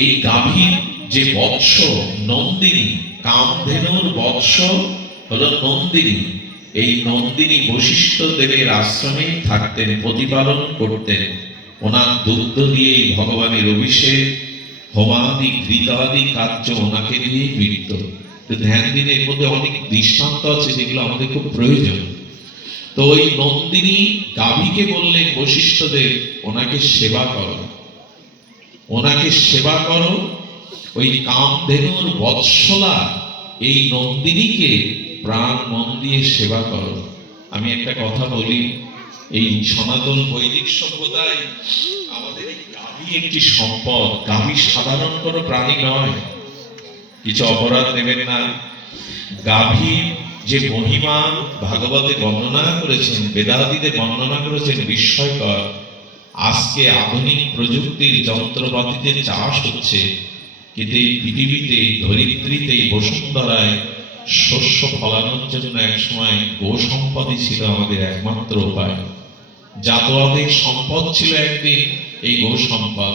এই গাভীর যে বৎস নন্দিনী, কামধেনুর বৎস হলো নন্দিনী। এই নন্দিনী বশিষ্ঠ দেবের আশ্রমে থাকতেন, প্রতিপালন করতেন। ওনার দুগ্ধ দিয়েই ভগবানের অভিষেক, হোমাদি ঘৃতাদি কার্য ওনাকে দিয়েই মিটত। ধ্যান দিন, এর মধ্যে অনেক দৃষ্টান্ত আছে যেগুলো আমাদের খুব প্রয়োজন। তো ওই নন্দিনী গাভীকে বললেন বশিষ্ঠদেব, ওনাকে সেবা করো, ওনাকে সেবা করো। ওই কামধেনুর বৎসলা এই নন্দিনীকে প্রাণ মন দিয়ে সেবা করো। আমি একটা কথা বলি, এই সনাতন বৈদিক সভ্যতায় আমাদের এই গাভী একটি সম্পদ। গাভী সাধারণ কোনো প্রাণী নয়, কিছু অপরাধ নেবেন না। গাভীর যে মহিমা ভাগবতে বর্ণনা করেছেন, বেদাদিতে বর্ণনা করেছেন, বিস্ময়কর। আজকে আধুনিক প্রযুক্তির যন্ত্রপাতিতে চাষ হচ্ছে, কিন্তু এই পৃথিবীতে, ধরিত্রীতে, বসুন্ধরায় শস্য ফলানোর জন্য একসময় গো সম্পদই ছিল আমাদের একমাত্র উপায়। জাতওয়াদের সম্পদ ছিল একদিন এই গো সম্পদ।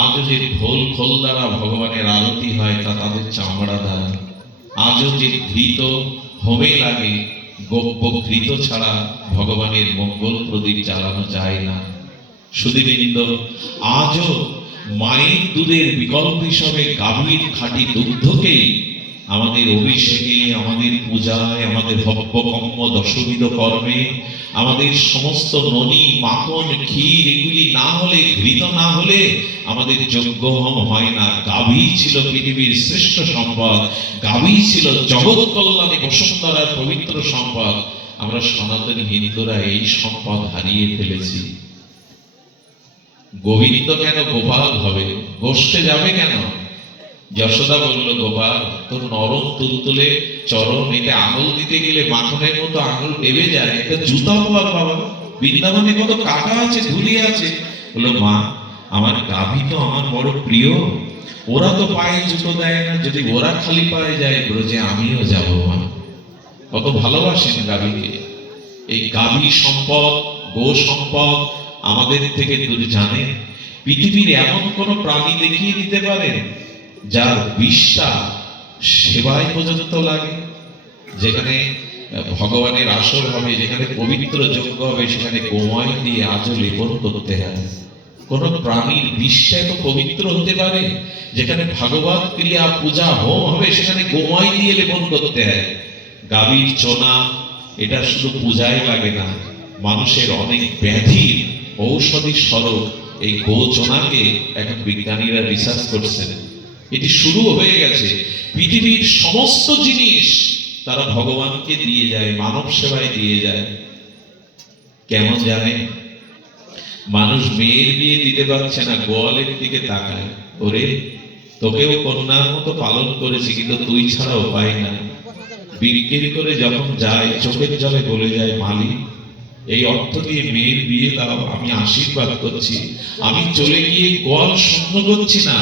আজও যে ঢোল খোল দ্বারা ভগবানের আরতি হয় তা তাদের চামড়া দ্বারা। আজও যে ঘৃত হোমে লাগে, গব্য ঘৃত ছাড়া ভগবানের মঙ্গল প্রদীপ জ্বালানো যায় না। সুধীবৃন্দ, আজও মায়ের দুধের বিকল্প হিসাবে গাভীর খাঁটি দুগ্ধকেই আমাদের অভিষেকে, আমাদের পূজায়, আমাদের হব্যকম্ম দশবিধ কর্মে, আমাদের সমস্ত ননি, মাখন, ক্ষীর এগুলি না হলে, ঘৃত না হলে আমাদের যজ্ঞ হোম হয় না। গাভী ছিল পৃথিবীর শ্রেষ্ঠ সম্পদ, গাভী ছিল জগৎ কল্যাণে বসুন্ধরার পবিত্র সম্পদ। আমরা সনাতনী হিন্দুরা এই সম্পদ হারিয়ে ফেলেছি। গোবিন্দ কেন গোপাল হবে? গোষ্ঠে যাবে কেন? যশোদা বলল, গোপাল, তোর নরম তুলতুলে চরণ, এতে আঙুল দিতে গেলে মাখনের মতো আঙুল ডেবে যায়, এটা জুতা হওয়ার বাবা। বৃন্দাবনে কত কাটা আছে, ধুলি আছে। বললো, মা, আমার গাভী তো আমার বড় প্রিয়, ওরা তো পায়ে জুতো দেয় না, যদি ওরা খালি পায়ে যায় ব্রজে আমিও যাব। মা কত ভালোবাসেন গাভীকে। এই গাভী সম্পদ, গো সম্পদ আমাদের থেকে দূরে। জানেন, পৃথিবীর এমন কোন প্রাণী দেখিয়ে দিতে পারেন যার বিষটা সেবায় পর্যন্ত লাগে? যেখানে ভগবানের আসর হবে, যেখানে পবিত্র যজ্ঞ হবে, সেখানে গোময় দিয়ে আজও লেপন করতে হয়। কোন প্রাণীর বিষটা তো পবিত্র হতে পারে? যেখানে ভাগবত ক্রিয়া, পূজা, হোম হবে, সেখানে গোময় দিয়ে লেপন করতে হয়। গাভীর চোনা, এটা শুধু পূজায় লাগে না, মানুষের অনেক ব্যাধির ঔষধি স্বরূপ এই গোচনাকে এখন বিজ্ঞানীরা রিসার্চ করছেন। এটি শুরু হয়ে গেছে। পৃথিবীর সমস্ত জিনিস তারা ভগবানকে দিয়ে যায়, মানব সেবায় দিয়ে যায়। কেমন জানেন? মানুষ মেয়ের বিয়ে দিতে পারছে না, গোয়ালের দিকে তাকায়, ওরে তোকেও কন্যার মতো পালন করেছি, কিন্তু তুই ছাড়া উপায় না। বিক্রি করে যখন যায়, চোখের জলে বলে যায়, মালিক, এই অর্থ দিয়ে মেয়ের বিয়ে দাও, আমি আশীর্বাদ করছি। আমি চলে গিয়ে গোয়াল শূন্য করছি না,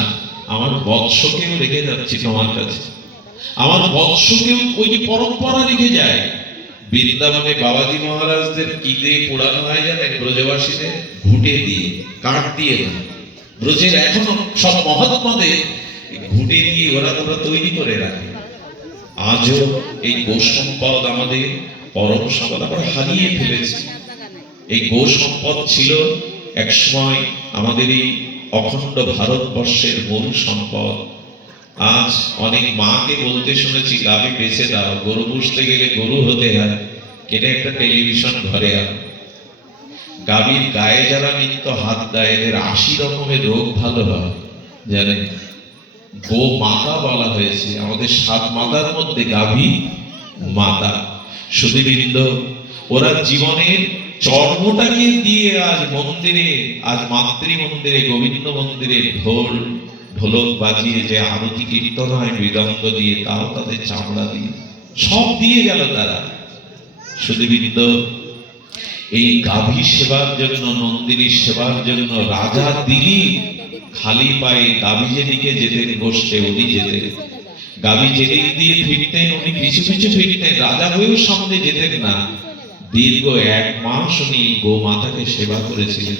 আমার বৎসকেও রেখে যাচ্ছি তোমার কাছে। আমার বৎসকেও ওই যে পরম্পরা রেখে যায়। বৃন্দাবনে বাবাজি মহারাজদের কি দিয়ে পোড়ানো হয় জানেন? ব্রজবাসীদের ঘুটে দিয়ে, কাঠ দিয়ে না। ব্রজের এখনো সব মহাত্মাদের ঘুটে দিয়ে ওরা তৈরি করে রাখে। আজও এই গো সম্পদ আমাদের পরম সম্পদ, আমরা হারিয়ে ফেলেছি। এই গো সম্পদ ছিল একসময় আমাদের এই অখণ্ড ভারতবর্ষের মূল সম্পদ। আজ অনেক মাকে বলতে শুনেছি, গাভী বেঁচে দাও, গরু পুষতে গেলে গরু হতে হয়, কিনে একটা টেলিভিশন ঘরে আনো। গাভীর গায়ে যারা নিত্য হাত দেয় এদের ৮০ রকমের রোগ ভালো হয় জানেন। গো মাতা বলা হয়েছে, আমাদের ৭ মাতার মধ্যে গাভী মাতা। সুধীবৃন্দ, ওরা জীবনের চর্মটাকে দিয়ে আজ মন্দিরে, আজ মাতৃ মন্দিরে, গোবিন্দ মন্দিরে ঢোল ঢোলক বাজিয়ে যে আরতি কীর্তন হয় মৃদঙ্গ দিয়ে, তাও তাদের চামড়া দিয়ে সব দিয়ে গেল তারা। সুধীবৃন্দ, এই গাভী সেবার জন্য, নন্দিনীর সেবার জন্য রাজা দিলীপ খালি পায়ে গাভী যেদিকে যেতেন গোষ্ঠে উনি যেতেন, গাভী যেদিক দিয়ে ফিরতেন উনি পিছু পিছু ফিরতেন, রাজা হয়েও সামনে যেতেন না। দীর্ঘ ১ মাস উনি গো মাতাকে সেবা করেছিলেন,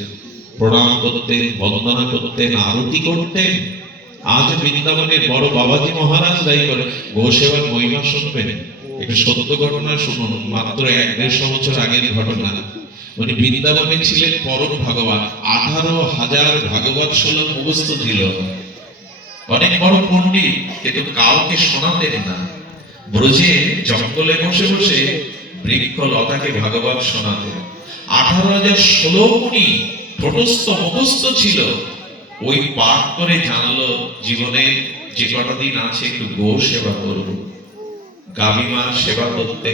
প্রণাম করতেন, বন্দনা করতেন, আরতি করতেন। আজ বৃন্দাবনের বড় বাবাজি মহারাজ দায়ী করে গো সেবার মহিমা শুনবেন। একটু সত্য ঘটনা শুনুন, মাত্র ১-১৫০ বছর আগের ঘটনা। উনি বৃন্দাবনে ছিলেন পরম ভাগবত, ১৮,০০০ ভাগবত শ্লোক মুখস্থ ছিল, অনেক বড় পণ্ডিত, কিন্তু কাউকে শোনাতেন না। ব্রজে জঙ্গলে বসে বসে বৃক্ষ লতাকে ভাগবত শোনাতেন। ১৮,০০০ শ্লোক উনি ঠোঁটস্থ মুখস্থ ছিল। ওই পাঠ করে জানলো জীবনে যে কটা দিন আছে একটু গো সেবা করবো, গাভী মার সেবা করতে।